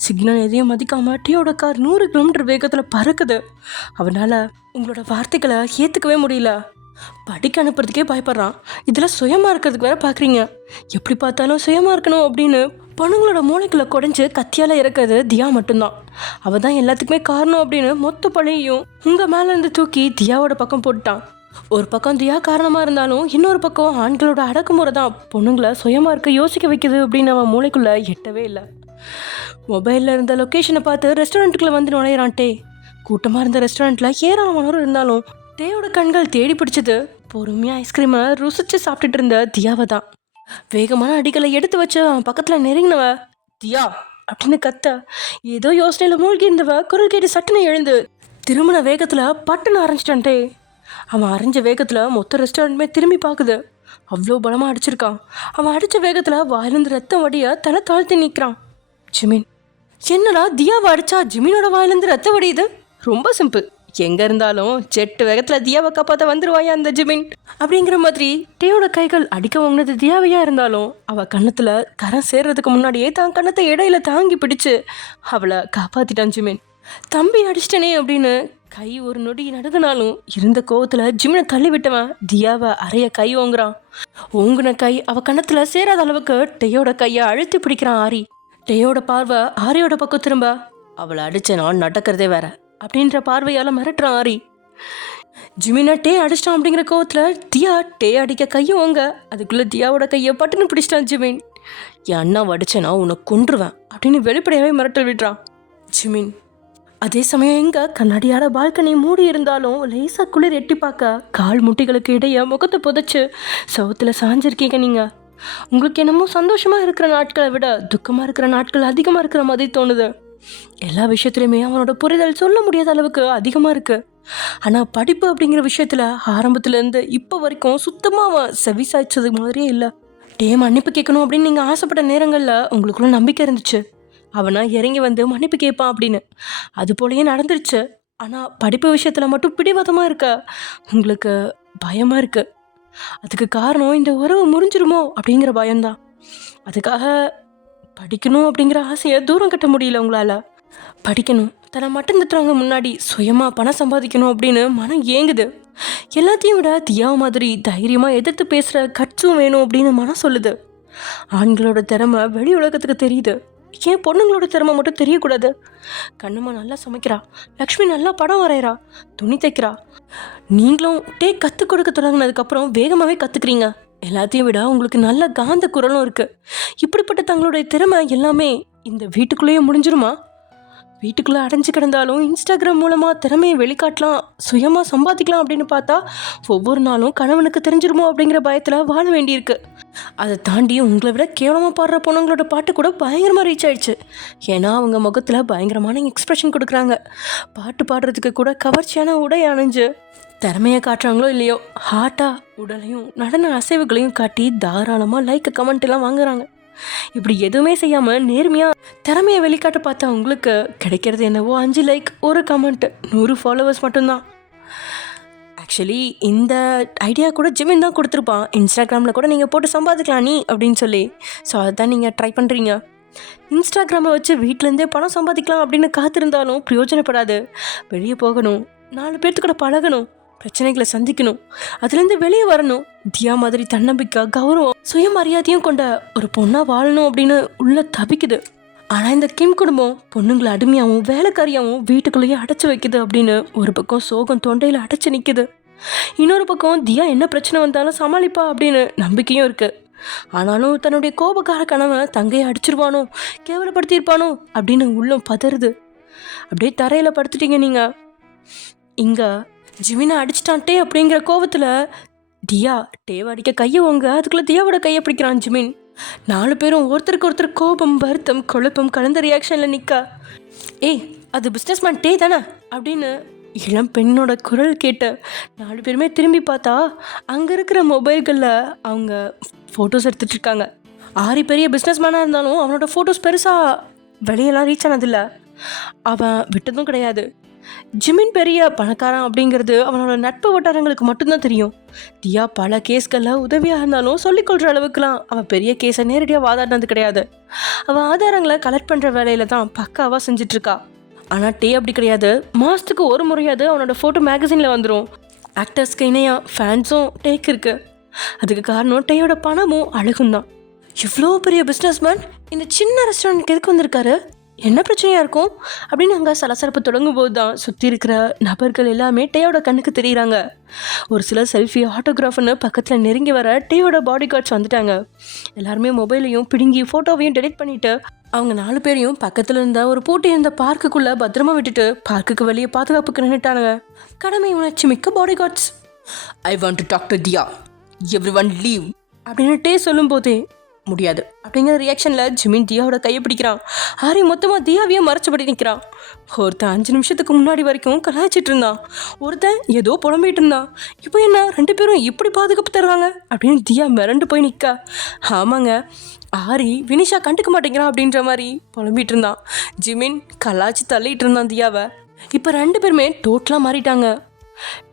சிக்னல் எதையும் மதிக்காமல் டேயோட கார் 100 கிலோமீட்டர் வேகத்தில் பறக்குது. அவனால் உங்களோட வார்த்தைகளை ஏற்றுக்கவே முடியல. படிக்க அனுப்புறதுக்கே பயப்படுறான். இதில் சுயமாக இருக்கிறதுக்கு வேற பார்க்குறீங்க. எப்படி பார்த்தாலும் சுயமாக இருக்கணும் அப்படின்னு பொண்ணுங்களோட மூளைக்குள்ளே குறைஞ்சு கத்தியால் இறக்குறது தியா மட்டும்தான். அவள் தான் எல்லாத்துக்குமே காரணம் அப்படின்னு மொத்த பழையும் உங்கள் மேலேருந்து தூக்கி தியாவோட பக்கம் போட்டுட்டான். ஒரு பக்கம் தியா காரணமாக இருந்தாலும் இன்னொரு பக்கம் ஆண்களோட அடக்குமுறை தான் பொண்ணுங்களை சுயமாக இருக்க யோசிக்க வைக்குது அப்படின்னு அவன் மூளைக்குள்ளே எட்டவே இல்லை. மொபைலில் இருந்த லொக்கேஷனை பார்த்து ரெஸ்டாரண்ட்டுக்குள்ளே வந்து நுழையிறான் டே. கூட்டமாக இருந்த ரெஸ்டாரண்ட்டில் ஏராளமானோர் இருந்தாலும் டேயோட கண்கள் தேடி பிடிச்சது பொறுமையாக ஐஸ்கிரீமை ருசிச்சு சாப்பிட்டுட்டு இருந்த தியாவை தான். வேகமான அடிகளை எடுத்து வச்சு அவன் பக்கத்தில் நெருங்கினவ தியா அப்படின்னு கத்த ஏதோ யோசனையில் மூழ்கி இருந்தவ குரல் கேட்டு சட்டுன்னு எழுந்து திருமண வேகத்தில் பட்டுன்னு அரைஞ்சிட்டான் டே. அவன் அரைஞ்ச வேகத்தில் மொத்த ரெஸ்டாரண்ட்டுமே திரும்பி பார்க்குது. அவ்வளோ பலமாக அடிச்சிருக்கான். அவன் அடித்த வேகத்தில் வாயிலிருந்து ரத்தம் வடிய தலை தாழ்த்தி நிற்கிறான். ஜிமின் என்னடா தியாவை அடிச்சா ஜிமினோட வாயிலிருந்து ரத்தம் வடியுது? ரொம்ப சிம்பிள், எங்கே இருந்தாலும் ஜெட்டு வேகத்தில் தியாவை காப்பாற்ற வந்துடுவாயா அந்த ஜிமின் அப்படிங்கிற மாதிரி டேயோட கைகள் அடிக்க வாங்கினது தியாவையாக இருந்தாலும் அவள் கன்னத்தில் கரம் சேர்றதுக்கு முன்னாடியே தான் கன்னத்தை இடையில தாங்கி பிடிச்சு அவளை காப்பாற்றிட்டான் ஜிமின். தம்பி அடிச்சிட்டனே அப்படின்னு கை ஒரு நொடி நடுங்கினாலும் இருந்த கோவத்தில் ஜிமினை தள்ளி விட்டவன் தியாவை அறைய கை ஓங்குறான். ஓங்குன கை அவள் கன்னத்தில் சேராத அளவுக்கு டேயோட கையை அழுத்தி பிடிக்கிறான் ஆரி. டேயோட பார்வை ஆரியோட பக்கம் திரும்ப அவளை அடிச்ச நான் நடக்கிறதே வேற அப்படின்ற பார்வையால் மிரட்டுறான் ஆரி. ஜிமினா டே அடிச்சிட்டான் அப்படிங்கிற கோவத்தில் தியா டே அடிக்க கையை ஓங்க அதுக்குள்ளே தியாவோட கையை பட்டுன்னு பிடிச்சிட்டான் ஜிமின். என் அண்ணா அடிச்சேனா உன்னை கொன்றுவேன் அப்படின்னு வெளிப்படையாகவே மிரட்டல் விடுறான் ஜிமின். அதே சமயம் எங்கே கண்ணாடியால் பால்கனி மூடி இருந்தாலும் லேசாக குளிர் எட்டி பார்க்க கால் முட்டிகளுக்கு இடையே முகத்தை புதைச்சு சவுத்தில் சாஞ்சிருக்கீங்க நீங்கள். உங்களுக்கு என்னமோ சந்தோஷமாக இருக்கிற நாட்களை விட துக்கமாக இருக்கிற நாட்கள் அதிகமாக இருக்கிற மாதிரி தோணுது. எல்லா விஷயத்துலையுமே அவனோட புரிதல் சொல்ல முடியாத அளவுக்கு அதிகமாக இருக்குது. ஆனால் படிப்பு அப்படிங்கிற விஷயத்தில் ஆரம்பத்துலேருந்து இப்போ வரைக்கும் சுத்தமாக அவன் செவி சாய்ச்சது மாதிரியே இல்லை. மன்னிப்பு கேட்கணும் அப்படின்னு நீங்கள் ஆசைப்பட்ட நேரங்களில் உங்களுக்குள்ள நம்பிக்கை இருந்துச்சு அவனா இறங்கி வந்து மன்னிப்பு கேட்பான் அப்படின்னு. அது போலயே நடந்துருச்சு. ஆனால் படிப்பு விஷயத்தில் மட்டும் பிடிவாதமாக இருக்க உங்களுக்கு பயமாக இருக்குது. அதுக்கு காரணம் இந்த உறவு முறிஞ்சிருமோ அப்படிங்கிற பயம்தான். அதுக்காக படிக்கணும் அப்படிங்கிற ஆசையை தூரம் கட்ட முடியல உங்களால். படிக்கணும், தன்னை மட்டும் தட்டுறவங்க முன்னாடி சுயமாக பணம் சம்பாதிக்கணும் அப்படின்னு மனம் ஏங்குது. எல்லாத்தையும் விட தியா மாதிரி தைரியமாக எதிர்த்து பேசுகிற கட்சும் வேணும் அப்படின்னு மனம் சொல்லுது. ஆண்களோட திறமை வெளி உலகத்துக்கு தெரியுது, ஏன் பொண்ணுங்களோட திறமை மட்டும் தெரியக்கூடாது? கண்ணம்மா நல்லா சமைக்கிறா, லக்ஷ்மி நல்லா படம் வரைகிறா, துணி தைக்கிறா. நீங்களும் கற்றுக் கொடுக்க தொடங்கினதுக்கப்புறம் வேகமாகவே கற்றுக்குறீங்க. எல்லாத்தையும் விட உங்களுக்கு நல்ல காந்த குரலும் இருக்குது. இப்படிப்பட்ட தங்களுடைய திறமை எல்லாமே இந்த வீட்டுக்குள்ளேயே முடிஞ்சிருமா? வீட்டுக்குள்ளே அடைஞ்சு கிடந்தாலும் இன்ஸ்டாகிராம் மூலமாக திறமையை வெளிக்காட்டலாம், சுயமாக சம்பாதிக்கலாம் அப்படின்னு பார்த்தா ஒவ்வொரு நாளும் கணவனுக்கு தெரிஞ்சிருமோ அப்படிங்கிற பயத்தில் வாழ வேண்டியிருக்கு. அதை தாண்டி உங்களை விட கேவலமாக பாடுற பொண்ணுங்களோட பாட்டு கூட பயங்கரமாக ரீச் ஆயிடுச்சு. ஏன்னா அவங்க முகத்தில் பயங்கரமான எக்ஸ்ப்ரெஷன் கொடுக்குறாங்க. பாட்டு பாடுறதுக்கு கூட கவர்ச்சியான உடை அணிஞ்சு திறமையை காட்டுறாங்களோ இல்லையோ, ஹார்ட்டாக உடலையும் நடன அசைவுகளையும் காட்டி தாராளமாக லைக் கமெண்ட் எல்லாம் வாங்குறாங்க. இப்படி எதுவுமே செய்யாமல் நேர்மையாக திறமையை வெளிக்காட்ட பார்த்தா உங்களுக்கு கிடைக்கிறது என்னவோ 5 லைக், 1 கமெண்ட், 100 ஃபாலோவர்ஸ் மட்டும்தான். ஆக்சுவலி இந்த ஐடியா கூட ஜிமின் தான் கொடுத்துருப்பான். இன்ஸ்டாகிராமில் கூட நீங்கள் போட்டு சம்பாதிக்கலாம் நீ அப்படின்னு சொல்லி. ஸோ அதை தான் நீங்கள் ட்ரை பண்ணுறீங்க. இன்ஸ்டாகிராமை வச்சு வீட்டிலேருந்தே பணம் சம்பாதிக்கலாம் அப்படின்னு காத்திருந்தாலும் பிரயோஜனப்படாது. வெளியே போகணும், 4 பேர்த்து கூட பழகணும், பிரச்சனைகளை சந்திக்கணும், அதுலேருந்து வெளியே வரணும். தியா மாதிரி தன்னம்பிக்கை, கௌரவம், சுயமரியாதையும் கொண்ட ஒரு பொண்ணாக வாழணும் அப்படின்னு உள்ள தவிக்குது. ஆனால் இந்த கிம் குடும்பம் பொண்ணுங்களை அடிமையாகவும் வேலைக்காரியாகவும் வீட்டுக்குள்ளேயே அடைச்சி வைக்குது அப்படின்னு ஒரு பக்கம் சோகம் தொண்டையில் அடைச்சி நிற்குது. இன்னொரு பக்கம் தியா என்ன பிரச்சனை வந்தாலும் சமாளிப்பா அப்படின்னு நம்பிக்கையும் இருக்குது. ஆனாலும் தன்னுடைய கோபக்கார கணவன் தங்கையை அடிச்சிருவானோ, கேவலப்படுத்தியிருப்பானோ அப்படின்னு உள்ளம் பதறுது. அப்படியே தரையில் படுத்துட்டீங்க நீங்கள். இங்கே ஜிமினை அடிச்சிட்டான்ட்டே அப்படிங்கிற கோபத்தில் தியா டேவை அடிக்க கையை வாங்க, அதுக்குள்ளே தியாவோட கையை பிடிக்கிறான் ஜிமின். 4 பேரும் ஒருத்தருக்கு ஒருத்தர் கோபம், வருத்தம், குழப்பம் கலந்த ரியாக்ஷனில் நிற்க, ஏய் அது பிஸ்னஸ்மேன் டே தானே அப்படின்னு இளம் பெண்ணோட குரல் கேட்டு 4 பேருமே திரும்பி பார்த்தா அங்கே இருக்கிற மொபைல்களில் அவங்க ஃபோட்டோஸ் எடுத்துகிட்டு இருக்காங்க. ஆரி பெரிய பிஸ்னஸ்மேனாக இருந்தாலும் அவனோட ஃபோட்டோஸ் பெருசாக வெளியெல்லாம் ரீச் ஆனதில்லை, அவன் விட்டதும் கிடையாது. ஜிமின் பெரிய பணக்காரன் அப்படிங்கிறது அவனோட நட்பு வட்டாரங்களுக்கு மட்டும்தான் தெரியும். தியா பல கேஸ்களில் உதவியாக இருந்தாலும் சொல்லிக்கொள்கிற அளவுக்குலாம் அவன் பெரிய கேஸை நேரடியாக வாதாடினது கிடையாது. அவன் ஆதாரங்களை கலெக்ட் பண்ணுற வேலையில தான் பக்காவாக செஞ்சிட்ருக்கா. ஆனால் டே அப்படி கிடையாது. மாதத்துக்கு ஒரு முறையாவது அவனோட ஃபோட்டோ மேகசினில் வந்துடும். ஆக்டர்ஸ்க்கு இணையாக ஃபேன்ஸும் டேக்கு இருக்குது. அதுக்கு காரணம் டேயோட பணமும் அழகும் தான். இவ்வளோ பெரிய பிஸ்னஸ்மேன் இந்த சின்ன ரெஸ்டாரண்ட்க்கு எதுக்கு வந்திருக்காரு, என்ன பிரச்சனையாக இருக்கும் அப்படின்னு அங்கே சலசலப்பு தொடங்கும் போது தான் சுற்றி இருக்கிற நபர்கள் எல்லாமே டேயோட கண்ணுக்கு தெரியுறாங்க. ஒரு சில செல்ஃபி, ஆட்டோகிராஃப்னு பக்கத்தில் நெருங்கி வர டேயோட பாடி கார்ட்ஸ் வந்துட்டாங்க. எல்லாருமே மொபைலையும் பிடுங்கி ஃபோட்டோவையும் டெலிட் பண்ணிவிட்டு அவங்க 4 பேரையும் பக்கத்தில் இருந்த ஒரு பூட்டி இருந்த பார்க்குக்குள்ளே பத்திரமா விட்டுட்டு பார்க்குக்கு வெளியே பாதுகாப்புக்கு நின்றுட்டானுங்க கடமை உணர்ச்சி மிக்க bodyguards. I want to talk to Diya, everyone leave அப்படின்னு டே சொல்லும் போதே முடியாது அப்படிங்கிற ரியாக்ஷனில் ஜிமின் தியாவோட கையை பிடிக்கிறான். ஆரி மொத்தமாக தியாவையே மறைச்சபடி நிற்கிறான். ஒருத்தன் 5 நிமிஷத்துக்கு முன்னாடி வரைக்கும் கலாய்ச்சிட்டு இருந்தான், ஒருத்தன் ஏதோ புலம்பிட்டு இருந்தான். இப்போ என்ன 2 பேரும் இப்படி பாதுகாப்பு தர்றாங்க அப்படின்னு தியா மிரண்டு போய் நிற்க, ஆமாங்க ஆரி வினிஷா கண்டுக்க மாட்டேங்கிறான் அப்படின்ற மாதிரி புலம்பிட்டு இருந்தான். ஜிமின் கலாய்ச்சி தள்ளிட்டு இருந்தான் தியாவை. இப்போ 2 பேருமே டோட்டலாக மாறிட்டாங்க.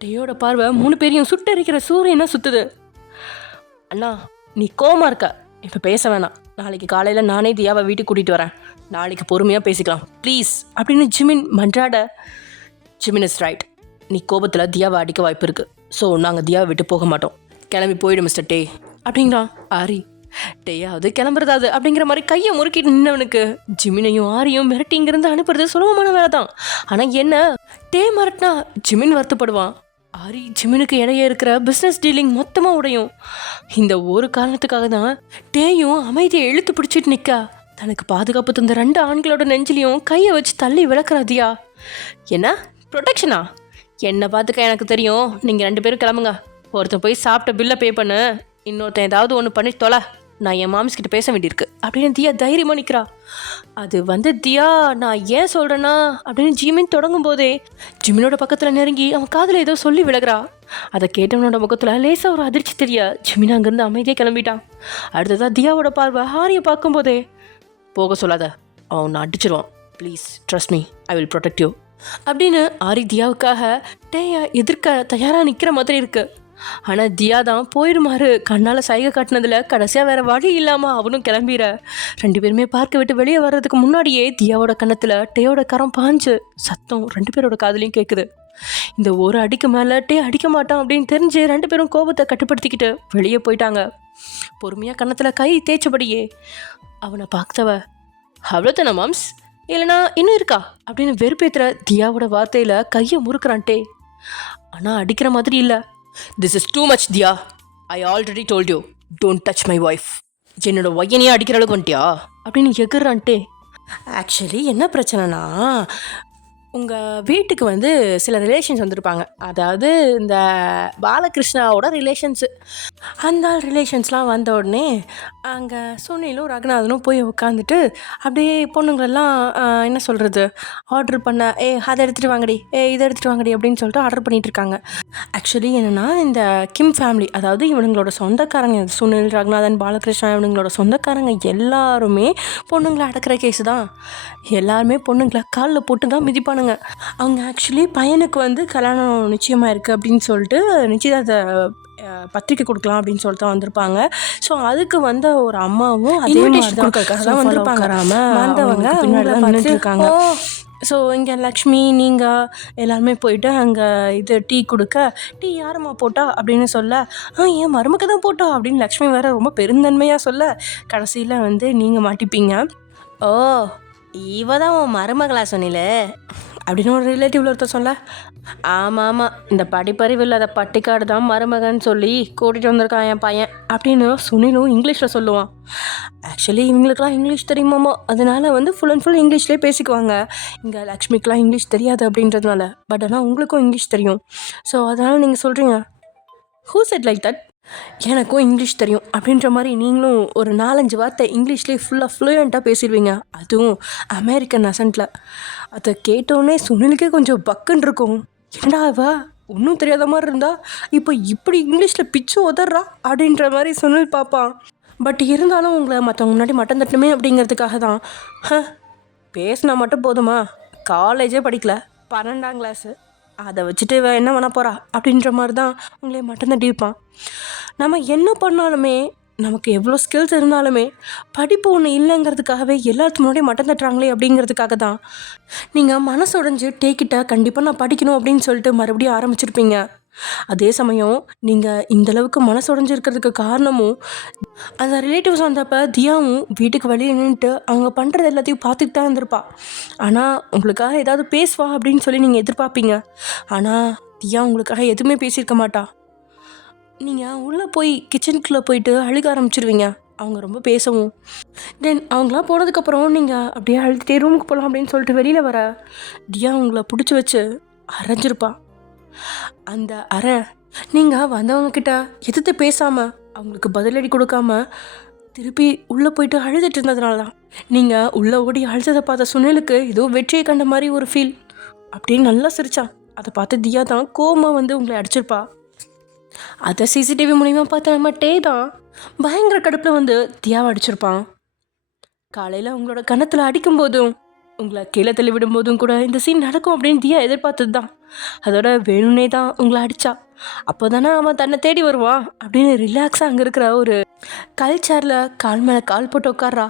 டேயோட பார்வை 3 பேரையும் சுட்டரிக்கிற சூரியனை சுற்றுது. அண்ணா நீ கோமா இருக்க, இப்போ பேச வேணாம், நாளைக்கு காலையில் நானே தியாவை வீட்டுக்கு கூட்டிகிட்டு வரேன், நாளைக்கு பொறுமையாக பேசிக்கலாம் ப்ளீஸ் அப்படின்னு ஜிமின் மன்றாட. ஜிமின் இஸ் ரைட், நீ கோபத்தில் தியாவை அடிக்க வாய்ப்பு இருக்குது, ஸோ நாங்கள் தியாவை விட்டு போக மாட்டோம், கிளம்பி போயிடு மிஸ்டர் டே அப்படிங்கிறான் ஆரி. டேயாவது கிளம்புறதாது அப்படிங்கிற மாதிரி கையை முறுக்கிட்டு நின்னவனுக்கு ஜிமினையும் ஆரியும் மிரட்டி இங்கிருந்து அனுப்புறது சுலபமான வேலை தான். ஆனால் என்ன டே மிரட்டினா ஜிமின் வருத்தப்படுவான். ஆரி ஜிமினுக்கு இடையே இருக்கிற பிஸ்னஸ் டீலிங் மொத்தமாக உடையும். இந்த ஒரு காரணத்துக்காக தான் டேயும் அமைதியை இழுத்து பிடிச்சிட்டு நிற்க தனக்கு பாதுகாப்பு தந்த 2 ஆண்களோட நெஞ்சிலையும் கையை வச்சு தள்ளி விளக்குறாதியா. என்ன ப்ரொடெக்ஷனா? என்னை பார்த்துக்க எனக்கு தெரியும், நீங்கள் 2 பேரும் கிளம்புங்க, ஒருத்தன் போய் சாப்பிட்ட பில்லை பே பண்ணு, இன்னொருத்தன் ஏதாவது ஒன்று பண்ணி தொலை, நான் என் மாமிஸ் கிட்ட பேச வேண்டியிருக்கு அப்படின்னு தியா தைரியமாக நிற்கிறா. அது தியா நான் ஏன் சொல்கிறேன்னா அப்படின்னு ஜிமின் தொடங்கும் போதே ஜிமினோட பக்கத்தில் நெருங்கி அவன் காதில் ஏதோ சொல்லி விலகிறா. அதை கேட்டவனோட முகத்தில் லேசாக ஒரு அதிர்ச்சி தெரியா. ஜிமின் அங்கேருந்து அமைதியாக கிளம்பிட்டான். அடுத்ததாக தியாவோட பார்வை ஹாரியை பார்க்கும்போதே, போக சொல்லாத, அவன் அடிச்சிருவான், please trust me, I will protect you அப்படின்னு ஆரி தியாவுக்காக டேயை எதிர்க்க தயாராக நிற்கிற மாதிரி இருக்குது. ஆனால் தியா தான் போயிடுமாறு கண்ணால் சைகை காட்டினதில் கடைசியாக வேறு வழி இல்லாமல் அவனும் கிளம்பிற. 2 பேருமே பார்க்க விட்டு வெளியே வர்றதுக்கு முன்னாடியே தியாவோட கன்னத்தில் டேயோட கரம் பாஞ்சு சத்தம் 2 பேரோட காதுலையும் கேட்குது. இந்த ஒரு அடிக்கு மேலே டே அடிக்க மாட்டான் அப்படின்னு தெரிஞ்சு 2 பேரும் கோபத்தை கட்டுப்படுத்திக்கிட்டு வெளியே போயிட்டாங்க. பொறுமையாக கன்னத்தில் கை தேய்ச்சபடியே அவனை பார்த்தவ, அவ்வளோதானே மாம்ஸ், இல்லைனா இன்னும் இருக்கா அப்படின்னு வெறுப்பேற்றுற தியாவோட வார்த்தையில் கையை முறுக்குறான் டே. ஆனால் அடிக்கிற மாதிரி இல்லை. This is too much, Diya. I already told you, don't touch my wife. என்னோட ஒய்யனையே அடிக்கிற அளவுக்கு வந்துட்டியா அப்படின்னு எகுறான்ட்டே. ஆக்சுவலி என்ன பிரச்சனைனா, உங்கள் வீட்டுக்கு வந்து சில ரிலேஷன்ஸ் வந்திருப்பாங்க. அதாவது இந்த பாலகிருஷ்ணாவோட ரிலேஷன்ஸு. அந்த ரிலேஷன்ஸ்லாம் வந்த உடனே அங்கே சுனிலும் ரகுநாதனும் போய் உட்காந்துட்டு அப்படியே பொண்ணுங்களெல்லாம் என்ன சொல்கிறது, ஆர்டர் பண்ண அதை எடுத்துகிட்டு வாங்கடி, இதை எடுத்துகிட்டு வாங்கடி அப்படின்னு சொல்லிட்டு ஆர்டர் பண்ணிகிட்டு இருக்காங்க. ஆக்சுவலி என்னென்னா, இந்த கிம் ஃபேமிலி, அதாவது இவனுங்களோட சொந்தக்காரங்க, சுனில், ரகுநாதன், பாலகிருஷ்ணா, இவனுங்களோட சொந்தக்காரங்க எல்லாருமே பொண்ணுங்களை அடக்கிற கேஸு தான். எல்லாருமே பொண்ணுங்களை காலில் போட்டு தான் மிதிப்பானுங்க. அவங்க ஆக்சுவலி பையனுக்கு வந்து கல்யாணம் நிச்சயமாக இருக்குது அப்படின்னு சொல்லிட்டு நிச்சயதார்த்த பத்திரிக்கை கொடுக்கலாம் அப்படின்னு சொல்லிட்டு தான் வந்திருப்பாங்க. ஸோ அதுக்கு வந்த ஒரு அம்மாவும் அதே மாதிரி தான் வந்திருப்பாங்க. வந்தவங்க பின்னாடி தான் நின்றுட்டுருக்காங்க. ஸோ இங்கே லக்ஷ்மி நீங்கள் எல்லாருமே போயிட்டு அங்கே இது டீ கொடுக்க, டீ யாரம்மா போட்டா அப்படின்னு சொல்ல, என் மருமக்கு தான் போட்டா அப்படின்னு லக்ஷ்மி வேறு ரொம்ப பெருந்தன்மையாக சொல்ல, கடைசியில் வந்து நீங்கள் மாட்டிப்பீங்க. ஓ, இவ தான் உன் மருமகளா சொன்னில அப்படின்னு ஒரு ரிலேட்டிவ்ல ஒருத்தர் சொல்ல, ஆமாம் ஆமாம், இந்த படிப்பறிவு இல்லாத பட்டிக்காடு தான் மருமகன்னு சொல்லி கூட்டிகிட்டு வந்திருக்கான் என் பையன் அப்படின்னு சுனிலும் இங்கிலீஷில் சொல்லுவான். ஆக்சுவலி இவங்களுக்குலாம் இங்கிலீஷ் தெரியுமாமோ, அதனால வந்து ஃபுல் அண்ட் ஃபுல் இங்கிலீஷ்லேயே பேசிக்குவாங்க. இங்கே லக்ஷ்மிக்கெலாம் இங்கிலீஷ் தெரியாது அப்படின்றதுனால, பட் ஆனால் உங்களுக்கும் இங்கிலீஷ் தெரியும். ஸோ அதனால் நீங்கள் சொல்கிறீங்க, ஹூ செட் லைக் தட், எனக்கும் இங்கிலீஷ் தெரியும் அப்படின்ற மாதிரி நீங்களும் ஒரு 4-5 வார்த்தை இங்கிலீஷ்லேயே ஃபுல்லாக ஃப்ளூயண்ட்டாக பேசிடுவீங்க, அதுவும் அமெரிக்கன் அசன்ட்டில். அதை கேட்டோடனே சுனிலுக்கே கொஞ்சம் பக்குன்னு இருக்கும். என்னடா இவ ஒன்றும் தெரியாத மாதிரி இருந்தா இப்போ இப்படி இங்கிலீஷில் பிச்சு உதறா அப்படின்ற மாதிரி சுனில் பார்ப்பான். பட் இருந்தாலும் உங்களை மற்றவங்க முன்னாடி மட்டம் தட்டணுமே அப்படிங்கிறதுக்காக தான், பேசினா மட்டும் போதுமா, காலேஜே படிக்கல, 12ஆம் கிளாஸு, அதை வச்சுட்டு என்ன பண்ண போகிறா அப்படின்ற மாதிரி தான் உங்களே மட்டம் தட்டியிருப்பான். நம்ம என்ன பண்ணாலுமே, நமக்கு எவ்வளோ ஸ்கில்ஸ் இருந்தாலுமே படிப்பு ஒன்று இல்லைங்கிறதுக்காகவே எல்லாத்துக்கு முன்னாடி மட்டம் தட்டுறாங்களே அப்படிங்கிறதுக்காக தான் நீங்கள் மனசு உடைஞ்சு டேக்கிட்ட கண்டிப்பாக நான் படிக்கணும் அப்படின்னு சொல்லிட்டு மறுபடியும் ஆரம்பிச்சிருப்பீங்க. அதே சமயம் நீங்கள் இந்தளவுக்கு மனசு உடைஞ்சிருக்கிறதுக்கு காரணமும் அந்த ரிலேட்டிவ்ஸ் வந்தப்போ தியாவும் வீட்டுக்கு வெளியே நின்றுட்டு அவங்க பண்ணுறது எல்லாத்தையும் பார்த்துட்டு தான் இருந்திருப்பா. ஆனால் உங்களுக்காக ஏதாவது பேசுவா அப்படின்னு சொல்லி நீங்கள் எதிர்பார்ப்பீங்க. ஆனால் தியா உங்களுக்காக எதுவுமே பேசியிருக்க மாட்டா. நீங்கள் உள்ளே போய் கிச்சனுக்குள்ளே போயிட்டு அழுக ஆரம்பிச்சிருவீங்க, அவங்க ரொம்ப பேசவும். தென் அவங்களாம் போனதுக்கப்புறம் நீங்கள் அப்படியே அழுதுகிட்டே ரூமுக்கு போகலாம் அப்படின்னு சொல்லிட்டு வெளியில் வர தியா உங்களை பிடிச்சி வச்சு அரைஞ்சிருப்பா. அந்த அரை நீங்கள் வந்தவங்கக்கிட்ட எதிர்த்து பேசாமல் அவங்களுக்கு பதிலடி கொடுக்காம திருப்பி உள்ளே போயிட்டு அழுதுட்டு இருந்ததுனால தான் நீங்கள் உள்ளே ஓடி அழுததை பார்த்த சுனிலுக்கு ஏதோ வெற்றியை கண்ட மாதிரி ஒரு ஃபீல். அப்படின்னு நல்லா சிரிச்சான். அதை பார்த்து தியா தான் கோமா வந்து உங்களை அடிச்சிருப்பா. அதை சிசிடிவி மூலிமா பார்த்த நம்ம டே தான் பயங்கர கடுப்பில் வந்து தியாவை அடிச்சிருப்பான். காலையில் உங்களோட கன்னத்தில் அடிக்கும்போதும் உங்களை கீழே தள்ளி விடும்போதும் கூட இந்த சீன் நடக்கும் அப்படின்னு தியா எதிர்பார்த்தது தான். அதோட வேணும்னே தான் உங்களை அடித்தா. அப்போ தானே அவன் தன்னை தேடி வருவான் அப்படின்னு ரிலாக்ஸாக அங்கே இருக்கிற ஒரு கல்ச்சரில் கால் மேலே கால் போட்டு உட்கார்றா.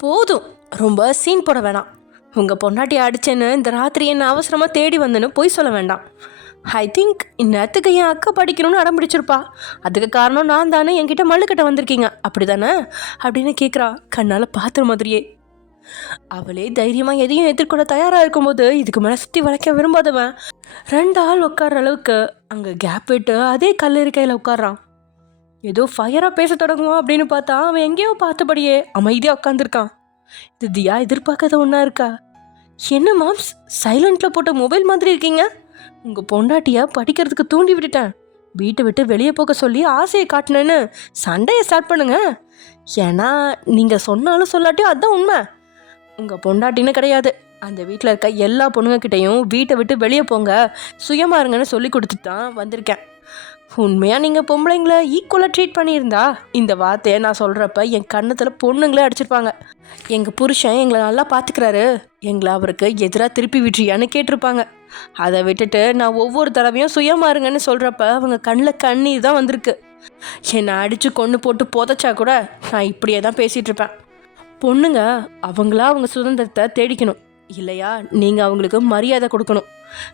போதும், ரொம்ப சீன் போட வேணாம். உங்கள் பொண்டாட்டியை அடிச்சேன்னு இந்த ராத்திரி என்ன அவசரமாக தேடி வந்தேன்னு போய் சொல்ல வேண்டாம். ஐ திங்க் இந்நேரத்துக்கு என் அக்கா படிக்கணும்னு அடம் பிடிச்சிருப்பா, அதுக்கு காரணம் நான் தானே என்கிட்ட மல்லுக்கட்ட வந்திருக்கீங்க அப்படி தானே அப்படின்னு கேட்குறா கண்ணால் பார்த்துற மாதிரியே. அவளே தைரியமாக எதையும் எதிர்கொள்ள தயாராக இருக்கும்போது இதுக்கு மேலே சுற்றி வளைக்க விரும்பாதவன் 2 ஆள் உட்கார்ற அளவுக்கு அங்கே கேப் விட்டு அதே கல் இருக்கையில் உட்காரான். ஏதோ ஃபயராக பேச தொடங்குவான் அப்படின்னு பார்த்தா அவன் எங்கேயோ பார்த்தபடியே அமைதியாக உட்காந்துருக்கான். இது தியா எதிர்பார்க்காத ஒன்றா இருக்கா. என்ன மாம்ஸ், சைலண்டில் போட்ட மொபைல் மாதிரி இருக்கீங்க? உங்கள் பொண்டாட்டியை படிக்கிறதுக்கு தூண்டி விட்டுட்டேன், வீட்டை விட்டு வெளியே போக சொல்லி ஆசையை காட்டினேன்னு சண்டையை ஸ்டார்ட் பண்ணுங்க. ஏன்னா நீங்கள் சொன்னாலும் சொல்லாட்டியும் அதுதான் உண்மை. உங்கள் பொண்டாட்டின்னு கிடையாது, அந்த வீட்டில் இருக்க எல்லா பொண்ணுங்கக்கிட்டையும் வீட்டை விட்டு வெளியே போங்க, சுயமாக இருங்கன்னு சொல்லி கொடுத்துட்டு தான் வந்திருக்கேன். உண்மையாக நீங்கள் பொம்பளைங்களை ஈக்குவலாக ட்ரீட் பண்ணியிருந்தா இந்த வார்த்தையை நான் சொல்கிறப்ப என் கண்ணத்தில் பொண்ணுங்களே அடிச்சிருப்பாங்க. எங்கள் புருஷன் எங்களை நல்லா பார்த்துக்கிறாரு, எங்களை அவருக்கு எதிராக திருப்பி விட்றியான்னு கேட்டிருப்பாங்க. அதை விட்டுட்டு நான் ஒவ்வொரு தடவையும் சுயமாக இருங்கன்னு சொல்கிறப்ப அவங்க கண்ணில் கண்ணீர் தான் வந்திருக்கு. என்னை அடித்து கொண்டு போட்டு புதைச்சா கூட நான் இப்படியே தான் பேசிகிட்டு இருப்பேன். பொண்ணுங்க அவங்களா அவங்க சுதந்திரத்தை தேடிக்கணும், இல்லையா நீங்கள் அவங்களுக்கு மரியாதை கொடுக்கணும்.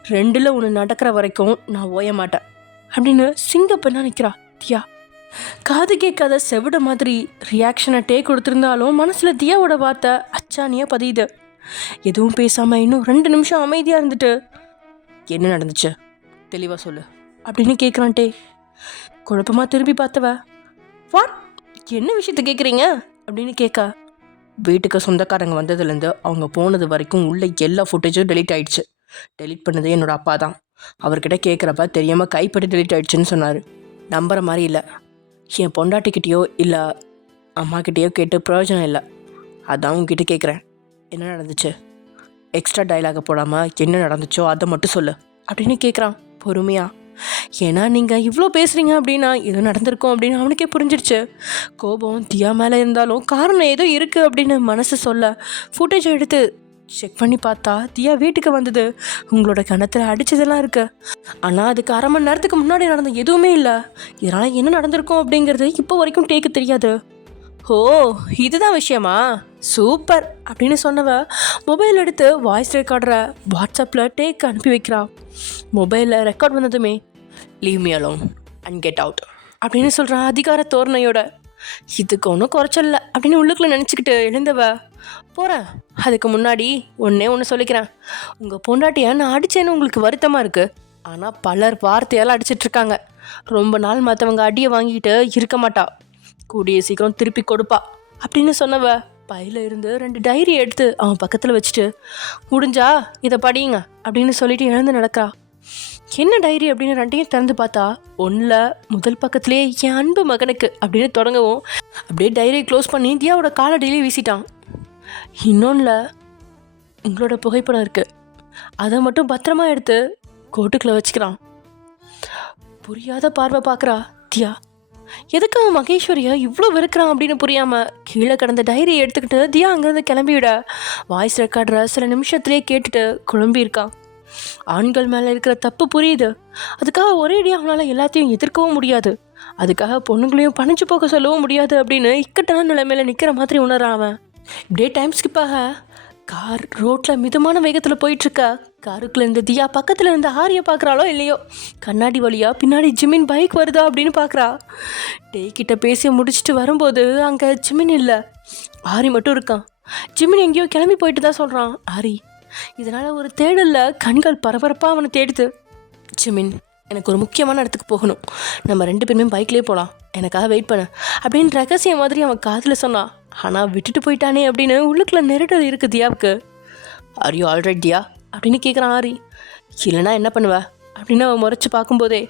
2ல் 1 நடக்கிற வரைக்கும் நான் ஓய மாட்டேன் அப்படின்னு சிங்கப்பெண்ணா நிற்கிறா தியா. காது கேட்காத செவிட மாதிரி ரியாக்ஷனை டே கொடுத்துருந்தாலும் மனசில் தியாவோட வார்த்தை அச்சானியாக பதியுது. எதுவும் பேசாமல் இன்னும் 2 நிமிஷம் அமைதியாக இருந்துட்டு, என்ன நடந்துச்சு தெளிவாக சொல்லு அப்படின்னு கேட்குறான் டே. குழப்பமாக திரும்பி பார்த்தவ, வாட், என்ன விஷயத்த கேட்குறீங்க அப்படின்னு கேட்க, வீட்டுக்கு சொந்தக்காரங்க வந்ததுலேருந்து அவங்க போனது வரைக்கும் உள்ள எல்லா ஃபுட்டேஜும் டெலீட் ஆயிடுச்சு. டெலீட் பண்ணது என்னோட அப்பா தான். அவர்கிட்ட கேட்குறப்ப தெரியாமல் கைப்பட்டு டெலீட் ஆயிடுச்சுன்னு சொன்னார். நம்புற மாதிரி இல்லை. என் பொண்டாட்டிக்கிட்டேயோ இல்லை அம்மாக்கிட்டேயோ கேட்டு பிரயோஜனம் இல்லை. அதான் உங்ககிட்ட கேட்குறேன், என்ன நடந்துச்சு? எக்ஸ்ட்ரா டைலாக போடாமல் என்ன நடந்துச்சோ அதை மட்டும் சொல்லு அப்படின்னு கேட்குறான் பொறுமையாக. ஏன்னா நீங்கள் இவ்வளோ பேசுகிறீங்க அப்படின்னா எதுவும் நடந்திருக்கும் அப்படின்னு அவனுக்கே புரிஞ்சிடுச்சு. கோபம் தியா மேலே இருந்தாலும் காரணம் ஏதோ இருக்குது அப்படின்னு மனசு சொல்ல ஃபுட்டேஜை எடுத்து செக் பண்ணி பார்த்தா தியா வீட்டுக்கு வந்தது. உங்களோட கணத்தில் அடித்ததெல்லாம் இருக்குது. ஆனால் அதுக்கு அரை மணி நேரத்துக்கு முன்னாடி நடந்த எதுவுமே இல்லை. இதனால் என்ன நடந்திருக்கும் அப்படிங்கிறது இப்போ வரைக்கும் டேக்கு தெரியாது. ஓ, இதுதான் விஷயமா? சூப்பர் அப்படின்னு சொன்னவ மொபைல் எடுத்து வாய்ஸ் ரெக்கார்டரை வாட்ஸ்அப்பில் டேக்கு அனுப்பி வைக்கிறா. மொபைலில் ரெக்கார்ட் வந்ததுமே leave me alone and get out அப்படின்னு சொல்கிறான் அதிகார தோரணையோட. இதுக்கு ஒன்றும் குறைச்சல அப்படின்னு உள்ளுக்குள்ளே நினச்சிக்கிட்டு எழுந்தவ போகிறேன். அதுக்கு முன்னாடி ஒன்று சொல்லிக்கிறேன். உங்கள் பொண்டாட்டியை நான் அடித்தேன்னு உங்களுக்கு வருத்தமாக இருக்குது. ஆனால் பலர் வார்த்தையால் அடிச்சிட்ருக்காங்க. ரொம்ப நாள் மற்றவங்க அடியை வாங்கிட்டு இருக்க மாட்டா. கூடிய சீக்கிரம் திருப்பி கொடுப்பா அப்படின்னு சொன்னவ பையில இருந்து 2 டைரி எடுத்து அவன் பக்கத்தில் வச்சுட்டு முடிஞ்சா இதை படியுங்க அப்படின்னு சொல்லிட்டு எழுந்து நடக்கா. என்ன டைரி அப்படின்னு 2யும் திறந்து பார்த்தா ஒன்றில் முதல் பக்கத்துலேயே என் அன்பு மகனுக்கு அப்படின்னு தொடங்கவும் அப்படியே டைரியை க்ளோஸ் பண்ணி தியாவோட காலடியிலே வீசிட்டான். இன்னொன்றில் உங்களோட புகைப்படம் இருக்குது. அதை மட்டும் பத்திரமா எடுத்து கோட்டுக்குள்ளே வச்சுக்கிறான். புரியாத பார்வை பார்க்குறா தியா. எதுக்கு அவன் மகேஸ்வரியை இவ்வளோ வெறுக்கிறான் அப்படின்னு புரியாமல் கீழே கிடந்த டைரியை எடுத்துக்கிட்டு தியா அங்கேருந்து கிளம்பிவிட வாய்ஸ் ரெக்கார்டரை சில நிமிஷத்துலேயே கேட்டுட்டு குழம்பியிருக்கான். ஆண்கள் மேலே இருக்கிற தப்பு புரியுது. அதுக்காக ஒரேடியாக அவனால் எல்லாத்தையும் எதிர்க்கவும் முடியாது. அதுக்காக பொண்ணுங்களையும் பணிச்சு போக சொல்லவும் முடியாது அப்படின்னு இக்கட்டான நிலைமையில நிற்கிற மாதிரி உணர்றான் அவன். இப்படியே டைம் ஸ்கிப்பாக கார் ரோட்டில் மிதமான வேகத்தில் போயிட்டுருக்கா. காருக்குள்ள இருந்த தியா பக்கத்தில் இருந்த ஆரியை பார்க்குறாளோ இல்லையோ கண்ணாடி வழியாக பின்னாடி ஜிமின் பைக் வருதா அப்படின்னு பார்க்குறா. டேக்கிட்ட பேசி முடிச்சுட்டு வரும்போது அங்கே ஜிமின் இல்லை, ஆரி மட்டும் இருக்கான். ஜிமின் எங்கேயோ கிளம்பி போயிட்டு தான் சொல்கிறான் ஆரி. இதனால் ஒரு தேடலில் கண்கள் பரபரப்பாக அவனை தேடுது. ஜிமின், எனக்கு ஒரு முக்கியமான இடத்துக்கு போகணும். நம்ம 2 பேருமே பைக்லேயே போகலாம். எனக்காக வெயிட் பண்ண அப்படின்னு ரகசியம் மாதிரி அவன் காதில் சொன்னான். ஆனால் விட்டுட்டு போயிட்டானே அப்படின்னு உள்ளுக்குள்ள நெருடல் இருக்குது தியாவுக்கு. ஆர் யூ ஆல்ரைட் தியா அப்படின்னு கேட்குறான் ஆரி. இல்லைனா என்ன பண்ணுவ அப்படின்னு அவன் முறைச்சி பார்க்கும்போதே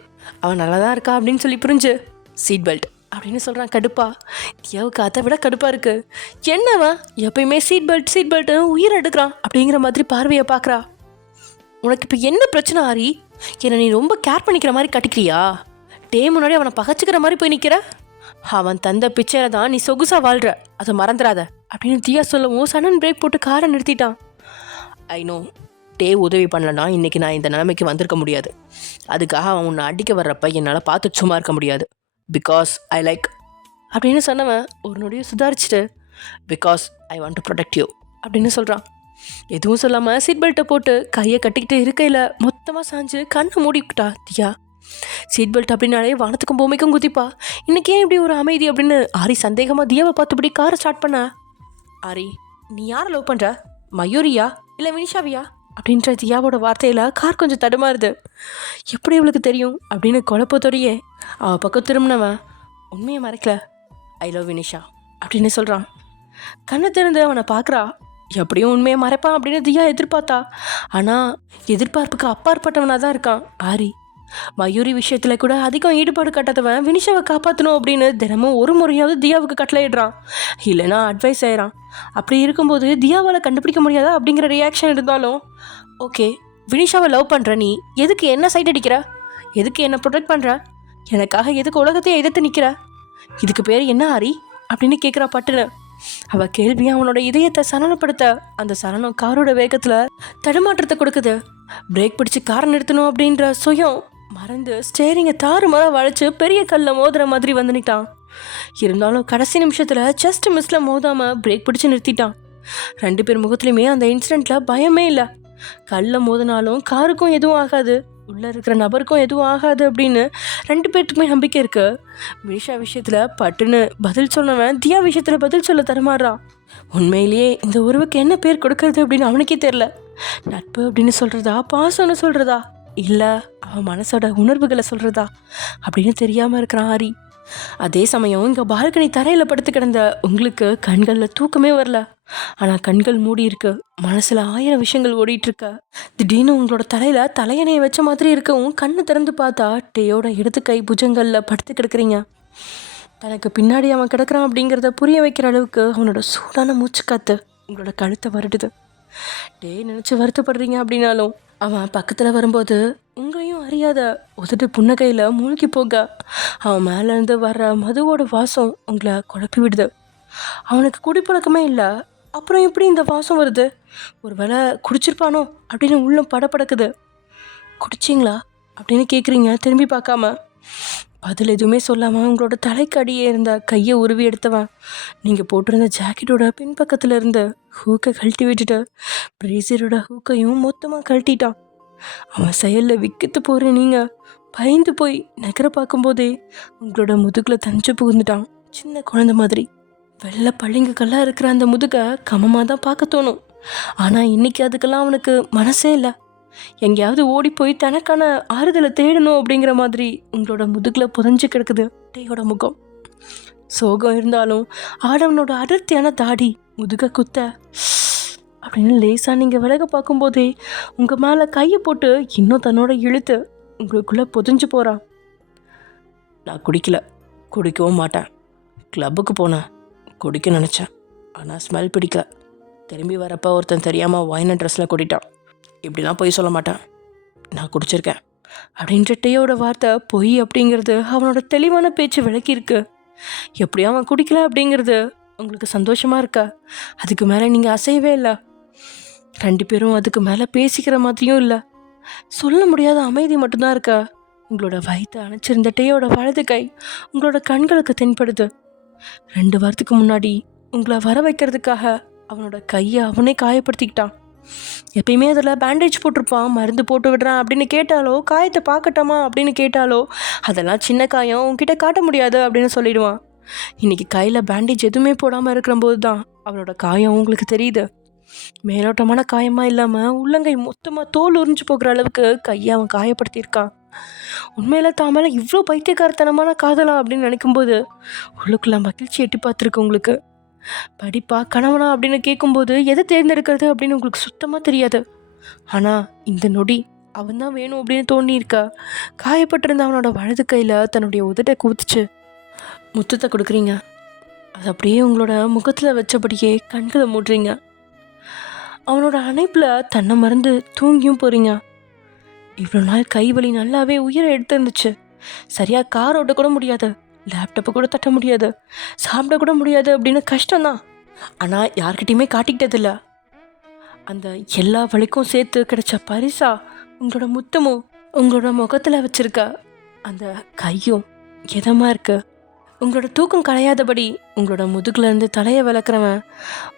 அவன் நல்லா தான் இருக்கா அப்படின்னு சொல்லி புரிஞ்சு சீட் பெல்ட் அப்படின்னு சொல்கிறான் கடுப்பா. தியாவுக்கு அதை விட கடுப்பாக இருக்குது. என்னவன் எப்பயுமே சீட் பெல்ட்னு உயிர் எடுக்கிறான் அப்படிங்கிற மாதிரி பார்வையை பார்க்குறா. உனக்கு இப்போ என்ன பிரச்சனை ஆரி? என்னை நீ ரொம்ப கேர் பண்ணிக்கிற மாதிரி கட்டிக்கிறியா? முன்னாடி அவனை பகச்சிக்கிற மாதிரி போய் நிற்கிற. அவன் தந்த பிச்சையில தான் நீ சொகுசா வாழ்ற, அதை மறந்துடாத அப்படின்னு தியா சொல்லவும் சடன் பிரேக் போட்டு காரை நிறுத்திட்டான். ஐ நோ, உதவி பண்ணலன்னா இன்றைக்கி நான் இந்த நிலைமைக்கு வந்திருக்க முடியாது. அதுக்காக அவன் உன்னை அடிக்க வர்றப்ப என்னால் பார்த்து சும்மா இருக்க முடியாது. பிகாஸ் ஐ லைக் அப்படின்னு சொன்னவன் ஒரு நொடியை சுதாரிச்சுட்டு because I want to protect you அப்படின்னு சொல்கிறான். எதுவும் சொல்லாமல் சீட் பெல்ட்டை போட்டு கையை கட்டிக்கிட்டு இருக்கையில் மொத்தமாக சாஞ்சு கண்ணை மூடிக்கிட்டா தியா. சீட் பெல்ட் அப்படின்னாலே வானத்துக்கும் பூமிக்கும் குதிப்பா. இன்னைக்கு ஏன் இப்படி ஒரு அமைதி அப்படின்னு ஆரி சந்தேகமாக தியாவை பார்த்துபடி காரை ஸ்டார்ட் பண்ண. ஆரி, நீ யாரை லவ் பண்ணுற? மயூரியா இல்லை வினிஷாவியா அப்படின்ற தியாவோட வார்த்தையில் கார் கொஞ்சம் தடுமாறுது. எப்படி இவளுக்கு தெரியும் அப்படின்னு குழப்பத்தோடையே அவள் பக்கம் திரும்பினவன் உண்மையை மறைக்கல. ஐ லவ் வினிஷா அப்படின்னு சொல்கிறான். கண்ணை திறந்து அவனை பார்க்குறா. எப்படியும் உண்மையை மறைப்பான் அப்படின்னு தியா எதிர்பார்த்தா. ஆனால் எதிர்பார்ப்புக்கு அப்பாற்பட்டவனாக தான் இருக்கான் ஆரி. மயூரி விஷயத்தில் கூட அதிகம் ஈடுபாடு காட்டாதவன் வினிஷாவை காப்பாற்றணும் அப்படின்னு தினமும் ஒரு முறையாவது தியாவுக்கு கட்டளையிடுறான், இல்லைன்னா அட்வைஸ் செய்கிறான். அப்படி இருக்கும்போது தியாவால் கண்டுபிடிக்க முடியாதா அப்படிங்கிற ரியாக்ஷன் இருந்தாலும் ஓகே, வினிஷாவை லவ் பண்ணுற நீ எதுக்கு என்ன சைட் அடிக்கிற? எதுக்கு என்னை ப்ரொடெக்ட் பண்ணுற? எனக்காக எதுக்கு உலகத்தையே எதிர்த்து நிற்கிற? இதுக்கு பேர் என்ன ஆரி அப்படின்னு கேட்குறா பட்டுன்னு. அவள் கேள்வி அவனோட இதயத்தை சலனப்படுத்த அந்த சலனம் காரோட வேகத்தில் தடுமாற்றத்தை கொடுக்குது. பிரேக் பிடிச்சி காரை நிறுத்தணும் அப்படின்ற சுயம் மறந்து ஸ்டேரிங்கை தாறுமாற வளைச்சு பெரிய கல்லில் மோதுற மாதிரி வந்து நிட்டான். இருந்தாலும் கடைசி நிமிஷத்தில் ஜஸ்ட் மிஸ்ஸில் மோதாமல் பிரேக் பிடிச்சி நிறுத்திட்டான். 2 பேர் முகத்துலையுமே அந்த இன்சிடெண்ட்டில் பயமே இல்லை. கல்லில் மோதினாலும் காருக்கும் எதுவும் ஆகாது, உள்ளே இருக்கிற நபருக்கும் எதுவும் ஆகாது அப்படின்னு 2 பேர்த்துக்குமே நம்பிக்கை இருக்கு. வினிஷா விஷயத்தில் பட்டுன்னு பதில் சொன்னவன் தியா விஷயத்தில் பதில் சொல்ல தருமாறான். உண்மையிலேயே இந்த உறவுக்கு என்ன பேர் கொடுக்கறது அப்படின்னு அவனுக்கே தெரில. நட்பு அப்படின்னு சொல்கிறதா, பாசம்னு சொல்கிறதா, இல்லை அவன் மனசோட உணர்வுகளை சொல்கிறதா அப்படின்னு தெரியாமல் இருக்கிறான் ஆரி. அதே சமயம் இங்கே பால்கனி தரையில் படுத்து கிடந்த உங்களுக்கு கண்களில் தூக்கமே வரல. ஆனால் கண்கள் மூடி இருக்கு, மனசில் 1000 விஷயங்கள் ஓடிட்டுருக்க. திடீர்னு உங்களோட தலையில் தலையணையை வச்ச மாதிரி இருக்கவும் கண்ணு திறந்து பார்த்தா டேயோட இடது கை புஜங்களில் படுத்து கிடக்குறீங்க. தனக்கு பின்னாடி அவன் கிடக்குறான் அப்படிங்கிறத புரிய வைக்கிற அளவுக்கு அவனோட சூடான மூச்சு காத்து உங்களோட கழுத்தை வருடுது. டே நினச்சி வருத்தப்படுறீங்க அப்படின்னாலும் அவன் பக்கத்தில் வரும்போது உங்களையும் அறியாத உதட்டு புன்னகையில் மூழ்கி போக அவன் மேலேருந்து வர்ற மதுவோட வாசம் உங்களை குழப்பி விடுது. அவனுக்கு குடிப்பழக்கமே இல்லை, அப்புறம் எப்படி இந்த வாசம் வருது? ஒரு வேளை குடிச்சிருப்பானோ அப்படின்னு உள்ளம் படப்படக்குது. குடிச்சிங்களா அப்படின்னு கேட்குறீங்க திரும்பி பார்க்காம. பதில் எதுவுமே சொல்லாமல் உங்களோட தலைக்கு அடியே இருந்த கையை உருவி எடுத்தவன் நீங்கள் போட்டிருந்த ஜாக்கெட்டோட பின்பக்கத்தில் இருந்த ஹூக்கை கழட்டி விட்டுட்டு பிரேசியரோட ஹூக்கையும் மொத்தமாக கழட்டிட்டான். அவன் செயலில் விக்கித்து போகிற நீங்கள் பயந்து போய் நகர பார்க்கும்போதே உங்களோட முதுகில் தஞ்சு புகுந்துட்டான், சின்ன குழந்தை மாதிரி. வெள்ளை பளிங்குக்கெல்லாம் இருக்கிற அந்த முதுகை கமமாக தான் பார்க்க தோணும். ஆனால் இன்னைக்கு அதுக்கெல்லாம் அவனுக்கு மனசே இல்லை. எங்கேயாவது ஓடி போய் தனக்கான ஆறுதலை தேடணும் அப்படிங்கிற மாதிரி உங்களோட முதுகில் புதஞ்சு கிடக்குது டேயோட முகம். சோகம் இருந்தாலும் ஆடவனோட அடர்த்தியான தாடி முதுக குத்த அப்படின்னு லேசாக நீங்கள் விலக பார்க்கும்போதே உங்கள் மேலே கையை போட்டு இன்னும் தன்னோட இழுத்து உங்களுக்குள்ளே புதஞ்சு போகிறான். நான் குடிக்கல, குடிக்கவும் மாட்டேன். கிளப்புக்கு போனேன், குடிக்க நினச்சேன், ஆனால் ஸ்மெல் பிடிக்கல. திரும்பி வரப்போ ஒருத்தன் தெரியாமல் வாயின ட்ரெஸ்ஸில் கொட்டிட்டான். இப்படிலாம் பொய் சொல்ல மாட்டேன், நான் குடிச்சிருக்கேன் அப்படின்ற டேயோட வார்த்தை பொய் அப்படிங்கிறது அவனோட தெளிவான பேச்சு விளக்கியிருக்கு. எப்படியும் அவன் குடிக்கல அப்படிங்கிறது உங்களுக்கு சந்தோஷமாக இருக்கா? அதுக்கு மேலே நீங்கள் அசையவே இல்லை. 2 பேரும் அதுக்கு மேலே பேசிக்கிற மாதிரியும் இல்லை. சொல்ல முடியாத அமைதி மட்டும்தான் இருக்கா. உங்களோட வயிற்று அணைச்சிருந்த டேயோட வலது கை உங்களோட கண்களுக்கு தென்படுது. 2 வாரத்துக்கு முன்னாடி உங்களை வர வைக்கிறதுக்காக அவனோட கையை அவனே காயப்படுத்திக்கிட்டான். எப்பயுமே அதில் பேண்டேஜ் போட்டிருப்பான், மருந்து போட்டு விடுறான் அப்படின்னு கேட்டாலோ, காயத்தை பார்க்கட்டாமா அப்படின்னு கேட்டாலோ, அதெல்லாம் சின்ன காயம், உன்கிட்ட காட்ட முடியாது அப்படின்னு சொல்லிடுவான். இன்றைக்கி கையில் பேண்டேஜ் எதுவுமே போடாமல் இருக்கிறம்போது தான் அவனோட காயம் உங்களுக்கு தெரியுது. மேலோட்டமான காயமாக இல்லாமல் உள்ளங்கை மொத்தமாக தோல் உறிஞ்சு போகிற அளவுக்கு கையை அவன் காயப்படுத்தியிருக்கான். உண்மையில் தான் மேலே இவ்வளோ பைத்தியக்காரத்தனமான காதலா அப்படின்னு நினைக்கும்போது உள்ளுக்குள்ள மகிழ்ச்சி எட்டி பார்த்துருக்கு உங்களுக்கு. படிப்பா கணவனா அப்படின்னு கேட்கும்போது எதை தேர்ந்தெடுக்கிறது அப்படின்னு உங்களுக்கு சுத்தமாக தெரியாது. ஆனால் இந்த நொடி அவன் தான் வேணும் அப்படின்னு தோண்டியிருக்கா. காயப்பட்டிருந்த அவனோட வலது கையில் தன்னுடைய உதட்டை குவிச்சு முத்தத்தை கொடுக்குறீங்க. அது அப்படியே உங்களோட முகத்தில் வச்சபடியே கண்களை மூடுறீங்க. அவனோட அணைப்பில் தன்னை மறந்து தூங்கியும் போகிறீங்க. இவ்வளோ நாள் கை வலி நல்லாவே உயிரை எடுத்துருந்துச்சு. சரியாக கார் ஓட்ட கூட முடியாது, லேப்டாப்பை கூட தட்ட முடியாது, சாப்பிட கூட முடியாது அப்படின்னு கஷ்டம்தான். ஆனால் யார்கிட்டையுமே காட்டிக்கிட்டதில்ல. அந்த எல்லா வலிக்கும் சேர்த்து கிடைச்ச பரிசா உங்களோட முத்தமும் உங்களோட முகத்தில் வச்சிருக்க அந்த கையும் இதமாக இருக்கு. உங்களோட தூக்கம் கலையாதபடி உங்களோட முதுகுலேருந்து தலையை விளக்குறவன்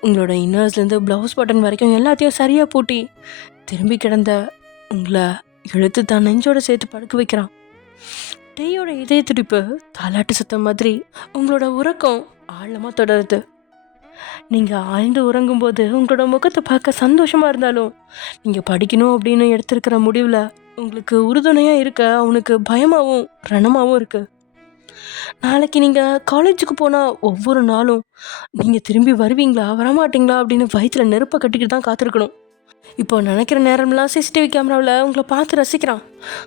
உங்களோட இன்னர்ஸ்லேருந்து ப்ளவுஸ் பட்டன் வரைக்கும் எல்லாத்தையும் சரியாக பூட்டி திரும்பி கிடந்த உங்களை இழுத்து தான் நெஞ்சோட சேர்த்து படுக்க வைக்கிறான். டேயோட இதய துடிப்பு தாலாட்டு சத்தம் மாதிரி உங்களோட உறக்கம் ஆழமாக தொடருது. நீங்கள் ஆழ்ந்து உறங்கும்போது உங்களோட முகத்தை பார்க்க சந்தோஷமாக இருந்தாலும் நீங்கள் படிக்கணும் அப்படின்னு எடுத்திருக்கிற முடிவில் உங்களுக்கு உறுதுணையாக இருக்க அவனுக்கு பயமாகவும் ரணமாகவும் இருக்குது. நாளைக்கு நீங்கள் காலேஜுக்கு போனால் ஒவ்வொரு நாளும் நீங்கள் திரும்பி வருவீங்களா வரமாட்டிங்களா அப்படின்னு வயிற்றில் நெருப்பை கட்டிக்கிட்டு தான் காத்திருக்கணும். இப்போ நினைக்கிற நேரம்லாம் சிசிடிவி கேமராவில் உங்களை பார்த்து ரசிக்கிறான்.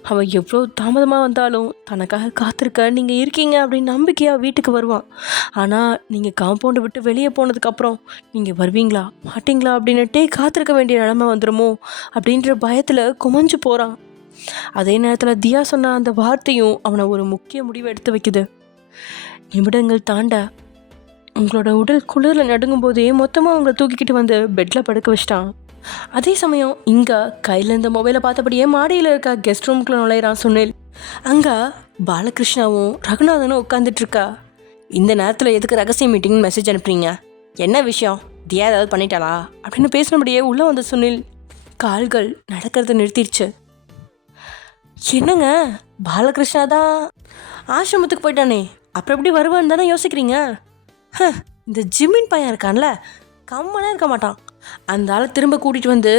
அவன் எவ்வளோ தாமதமாக வந்தாலும் தனக்காக காத்திருக்க நீங்கள் இருக்கீங்க அப்படின்னு நம்பிக்கையாக வீட்டுக்கு வருவான். ஆனால் நீங்கள் காம்பவுண்டை விட்டு வெளியே போனதுக்கப்புறம் நீங்கள் வருவீங்களா மாட்டிங்களா அப்படின்னுட்டே காத்திருக்க வேண்டிய நிலைமை வந்துடுமோ அப்படின்ற பயத்தில் குமஞ்சு போகிறான். அதே நேரத்தில் தியா சொன்ன அந்த வார்த்தையும் அவனை ஒரு முக்கிய முடிவை எடுத்து வைக்குது. நிமிடங்கள் தாண்ட உங்களோட உடல் குளிரில் நடுங்கும் போதே மொத்தமாக அவங்கள தூக்கிக்கிட்டு வந்து பெட்டில் படுக்க வச்சிட்டான். அதே சமயம் இங்கே கையில் இருந்த மொபைலை பார்த்தபடியே மாடியில் இருக்க கெஸ்ட் ரூமுக்குள்ள நுழையிறான் சுனில். அங்கே பாலகிருஷ்ணாவும் ரகுநாதனும் உட்காந்துட்ருக்கா. இந்த நேரத்தில் எதுக்கு ரகசிய மீட்டிங்னு மெசேஜ் அனுப்புறீங்க? என்ன விஷயம்? தியா ஏதாவது பண்ணிட்டாளா அப்படின்னு பேசினபடியே உள்ளே வந்த சுனில் கால்கள் நடக்கிறத நிறுத்திடுச்சு. என்னங்க, பாலகிருஷ்ணா தான் ஆசிரமத்துக்கு போயிட்டானே, அப்புறம் எப்படி வருவான்னு தானே யோசிக்கிறீங்க? இந்த ஜிம்மின் பையன் இருக்கான்ல, கம்மனே இருக்க மாட்டான். அந்த ஆளை திரும்ப கூட்டிகிட்டு வந்து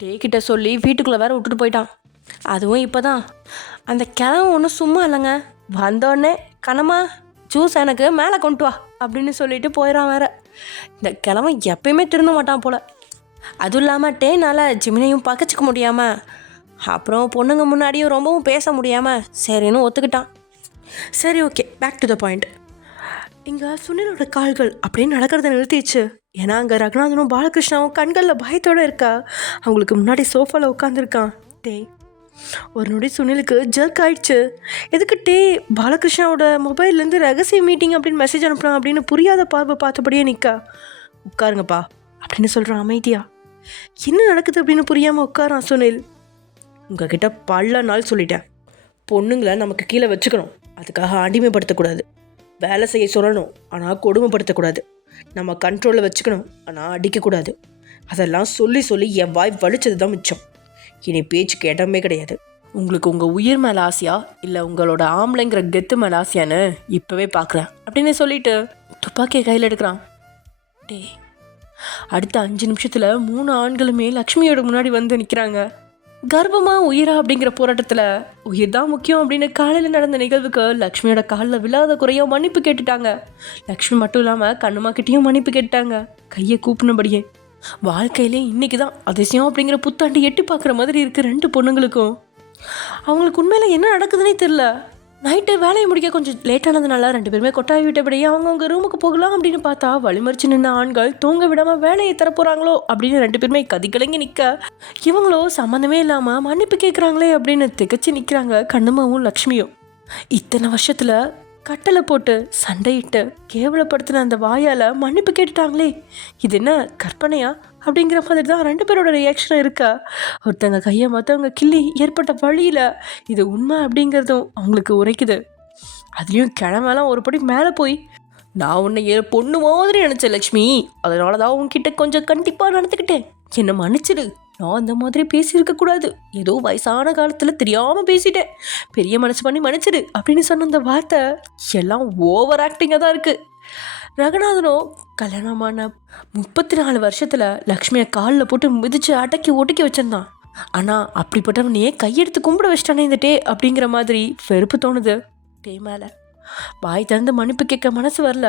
டேக்கிட்ட சொல்லி வீட்டுக்குள்ளே வேற விட்டுட்டு போயிட்டான். அதுவும் இப்போ தான். அந்த கிழமை ஒன்றும் சும்மா இல்லைங்க, வந்தோடனே கனமா ஜூஸ் எனக்கு மேலே கொண்டு வா அப்படின்னு சொல்லிட்டு போயிடான் வேற. இந்த கிழமை எப்பயுமே திருந்த மாட்டான் போல். அதுவும் இல்லாமல் டேனால் ஜிமினையும் பக்கச்சிக்க முடியாமல், அப்புறம் பொண்ணுங்க முன்னாடியும் ரொம்பவும் பேச முடியாமல் சரின்னு ஒத்துக்கிட்டான். சரி, okay, back to the point. இங்கே சுனிலோட கால்கள் அப்படின்னு நடக்கிறத நிறுத்திடுச்சு. ஏன்னா அங்கே ரகுநாதனும் பாலகிருஷ்ணாவும் கண்களில் பயத்தோடு இருக்கா. அவங்களுக்கு முன்னாடி சோஃபாவில் உட்காந்துருக்கான் டே. ஒரு நொடி சுனிலுக்கு ஜர்க் ஆயிடுச்சு. எதுக்கு டே பாலகிருஷ்ணாவோட மொபைல்லேருந்து ரகசிய மீட்டிங் அப்படின்னு மெசேஜ் அனுப்புகிறான் அப்படின்னு புரியாத பார்வை பார்த்தபடியே நிற்கா. உட்காருங்கப்பா அப்படின்னு சொல்கிறான் அமைதியா. என்ன நடக்குது அப்படின்னு புரியாமல் உட்காரான் சுனில். உங்ககிட்ட பல நாள் சொல்லிட்டேன், பொண்ணுங்களை நமக்கு கீழே வச்சுக்கணும், அதுக்காக அடிமைப்படுத்தக்கூடாது. வேலை செய்ய சொல்லணும், ஆனால் கொடுமைப்படுத்தக்கூடாது. நம்ம கண்ட்ரோலில் வச்சுக்கணும், ஆனால் அடிக்கக்கூடாது. அதெல்லாம் சொல்லி சொல்லி என் வாய் வலிச்சது தான் மிச்சம். இனி பேச்சுக்கு இடமே கிடையாது. உங்களுக்கு உங்கள் உயிர் மேலே ஆசையா இல்லை உங்களோட ஆம்பளைங்கிற கெத்து மேலே ஆசையான்னு இப்போவே பார்க்குறேன் அப்படின்னு சொல்லிட்டு துப்பாக்கியை கையில் எடுக்கிறான். டே, அடுத்த 5 நிமிஷத்தில் 3 ஆண்களுமே லக்ஷ்மியோட முன்னாடி வந்து நிற்கிறாங்க. கர்வமா உயிரா அப்படிங்கிற போராட்டத்தில் உயிர் தான் முக்கியம் அப்படின்னு காலையில் நடந்த நிகழ்வுக்கு லக்ஷ்மியோட காலில் விழாத குறையோ மன்னிப்பு கேட்டுட்டாங்க. லக்ஷ்மி மட்டும் இல்லாமல் கண்ணுமாக்கிட்டையும் மன்னிப்பு கேட்டுட்டாங்க, கையை கூப்பினபடியே. வாழ்க்கையிலே இன்னைக்கு தான் அதிசயம் அப்படிங்கிற புத்தாண்டு எட்டி பார்க்குற மாதிரி இருக்குது 2 பொண்ணுங்களுக்கும். அவங்களுக்கு உண்மையில் என்ன நடக்குதுன்னே தெரில. நைட்டு வேலையை முடிக்க கொஞ்சம் லேட்டானதுனால 2 பேருமே கொட்டாய் விட்டபடியே அவங்கவுங்க ரூமுக்கு போகலாம் அப்படின்னு பார்த்தா வழிமறிச்சு நின்ற ஆண்கள் தூங்க விடாமல் வேலையை தரப்போகிறாங்களோ அப்படின்னு 2 பேருமே கதிகலங்கி நிற்க, இவங்களோ சம்மந்தமே இல்லாமல் மன்னிப்பு கேட்குறாங்களே அப்படின்னு திகச்சு நிற்கிறாங்க கண்ணுமாவும் லக்ஷ்மியும். இத்தனை வருஷத்தில் கட்டளை போட்டு சண்டையிட்டு கேவலப்படுத்தின அந்த வாயால் மன்னிப்பு கேட்டுட்டாங்களே, இது என்ன கற்பனையா அப்படிங்கிற மாதிரி தான் 2 பேரோட ரியாக்ஷன் இருக்கா. ஒருத்தங்க கையை மற்றவங்க கிள்ளி ஏற்பட்ட வழியில் இது உண்மை அப்படிங்கிறதும் அவங்களுக்கு உரைக்குது. அதுலேயும் கிழமெல்லாம் ஒரு படி மேலே போய், நான் உன்னை பொண்ணு மாதிரி நினச்சேன் லக்ஷ்மி, அதனால தான் உன்கிட்ட கொஞ்சம் கண்டிப்பாக நடந்துக்கிட்டேன், என்னை மன்னிச்சிடு, நான் அந்த மாதிரி பேசியிருக்கக்கூடாது, ஏதோ வயசான காலத்தில் தெரியாமல் பேசிட்டேன், பெரிய மனசு பண்ணி மன்னிச்சிடு அப்படின்னு சொன்ன அந்த வார்த்தை எல்லாம் ஓவர் ஆக்டிங்காக தான் இருக்குது. ரகுநாதனோ கல்யாணமான 34 வருஷத்தில் லக்ஷ்மியை காலில் போட்டு மிதித்து அடக்கி ஒடுக்கி வச்சிருந்தான். ஆனால் அப்படிப்பட்டவனையே கையெடுத்து கும்பிட வச்சிட்டானே இந்த டே அப்படிங்கிற மாதிரி வெறுப்பு தோணுது டே மேலே. வாய் திறந்து மன்னிப்பு கேட்க மனசு வரல,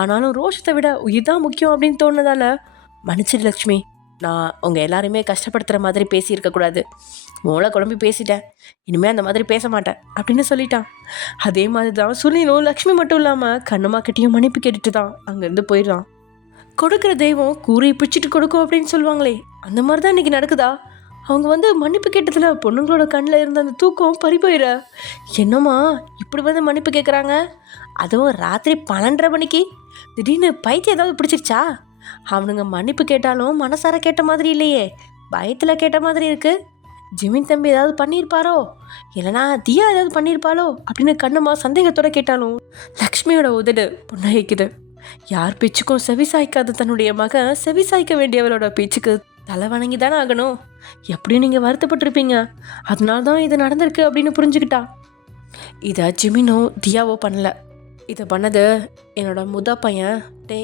ஆனாலும் ரோஷத்தை விட உயிர் தான் முக்கியம் அப்படின்னு தோணுதால, மன்னிச்சிடு லக்ஷ்மி, நான் உங்கள் எல்லாருமே கஷ்டப்படுத்துகிற மாதிரி பேசியிருக்கக்கூடாது, மூளை குழம்பி பேசிட்டேன், இனிமேல் அந்த மாதிரி பேச மாட்டேன் அப்படின்னு சொல்லிட்டான். அதே மாதிரி தான் சுனிலும் லக்ஷ்மி மட்டும் இல்லாமல் கண்ணுமாக்கிட்டையும் மன்னிப்பு கேட்டுட்டு தான் அங்கேருந்து போயிடுறான். கொடுக்குற தெய்வம் கூரையை பிடிச்சிட்டு கொடுக்கும் அப்படின்னு சொல்லுவாங்களே, அந்த மாதிரி தான் இன்றைக்கி நடக்குதா. அவங்க வந்து மன்னிப்பு கேட்டதில் பொண்ணுங்களோட கண்ணில் இருந்த அந்த தூக்கம் பறி போயிட, என்னம்மா இப்படி வந்து மன்னிப்பு கேட்குறாங்க, அதுவும் ராத்திரி 12:30 மணிக்கு, திடீர்னு பைத்தியம் ஏதாவது பிடிச்சிருச்சா. அவனுங்க மன்னிப்பு கேட்டாலும் மனசார கேட்ட மாதிரி இல்லையே, பயத்தில் கேட்ட மாதிரி இருக்குது. ஜிமின் தம்பி ஏதாவது பண்ணியிருப்பாரோ, இல்லைனா தியா ஏதாவது பண்ணியிருப்பாளோ அப்படின்னு கண்ணம்மா சந்தேகத்தோடு கேட்டாலும் லக்ஷ்மியோட உதடு புன்னகைக்குது. யார் பேச்சுக்கும் செவிசாய்க்காத தன்னுடைய மகன் செவிசாய்க்க வேண்டியவளோட பேச்சுக்கு தலை வணங்கி தானே ஆகணும். எப்படியும் நீங்கள் வருத்தப்பட்டிருப்பீங்க, அதனால தான் இது நடந்திருக்கு அப்படின்னு புரிஞ்சுக்கிட்டா. இதை ஜிமினோ தியாவோ பண்ணல, இதை பண்ணது என்னோட பையன் டே.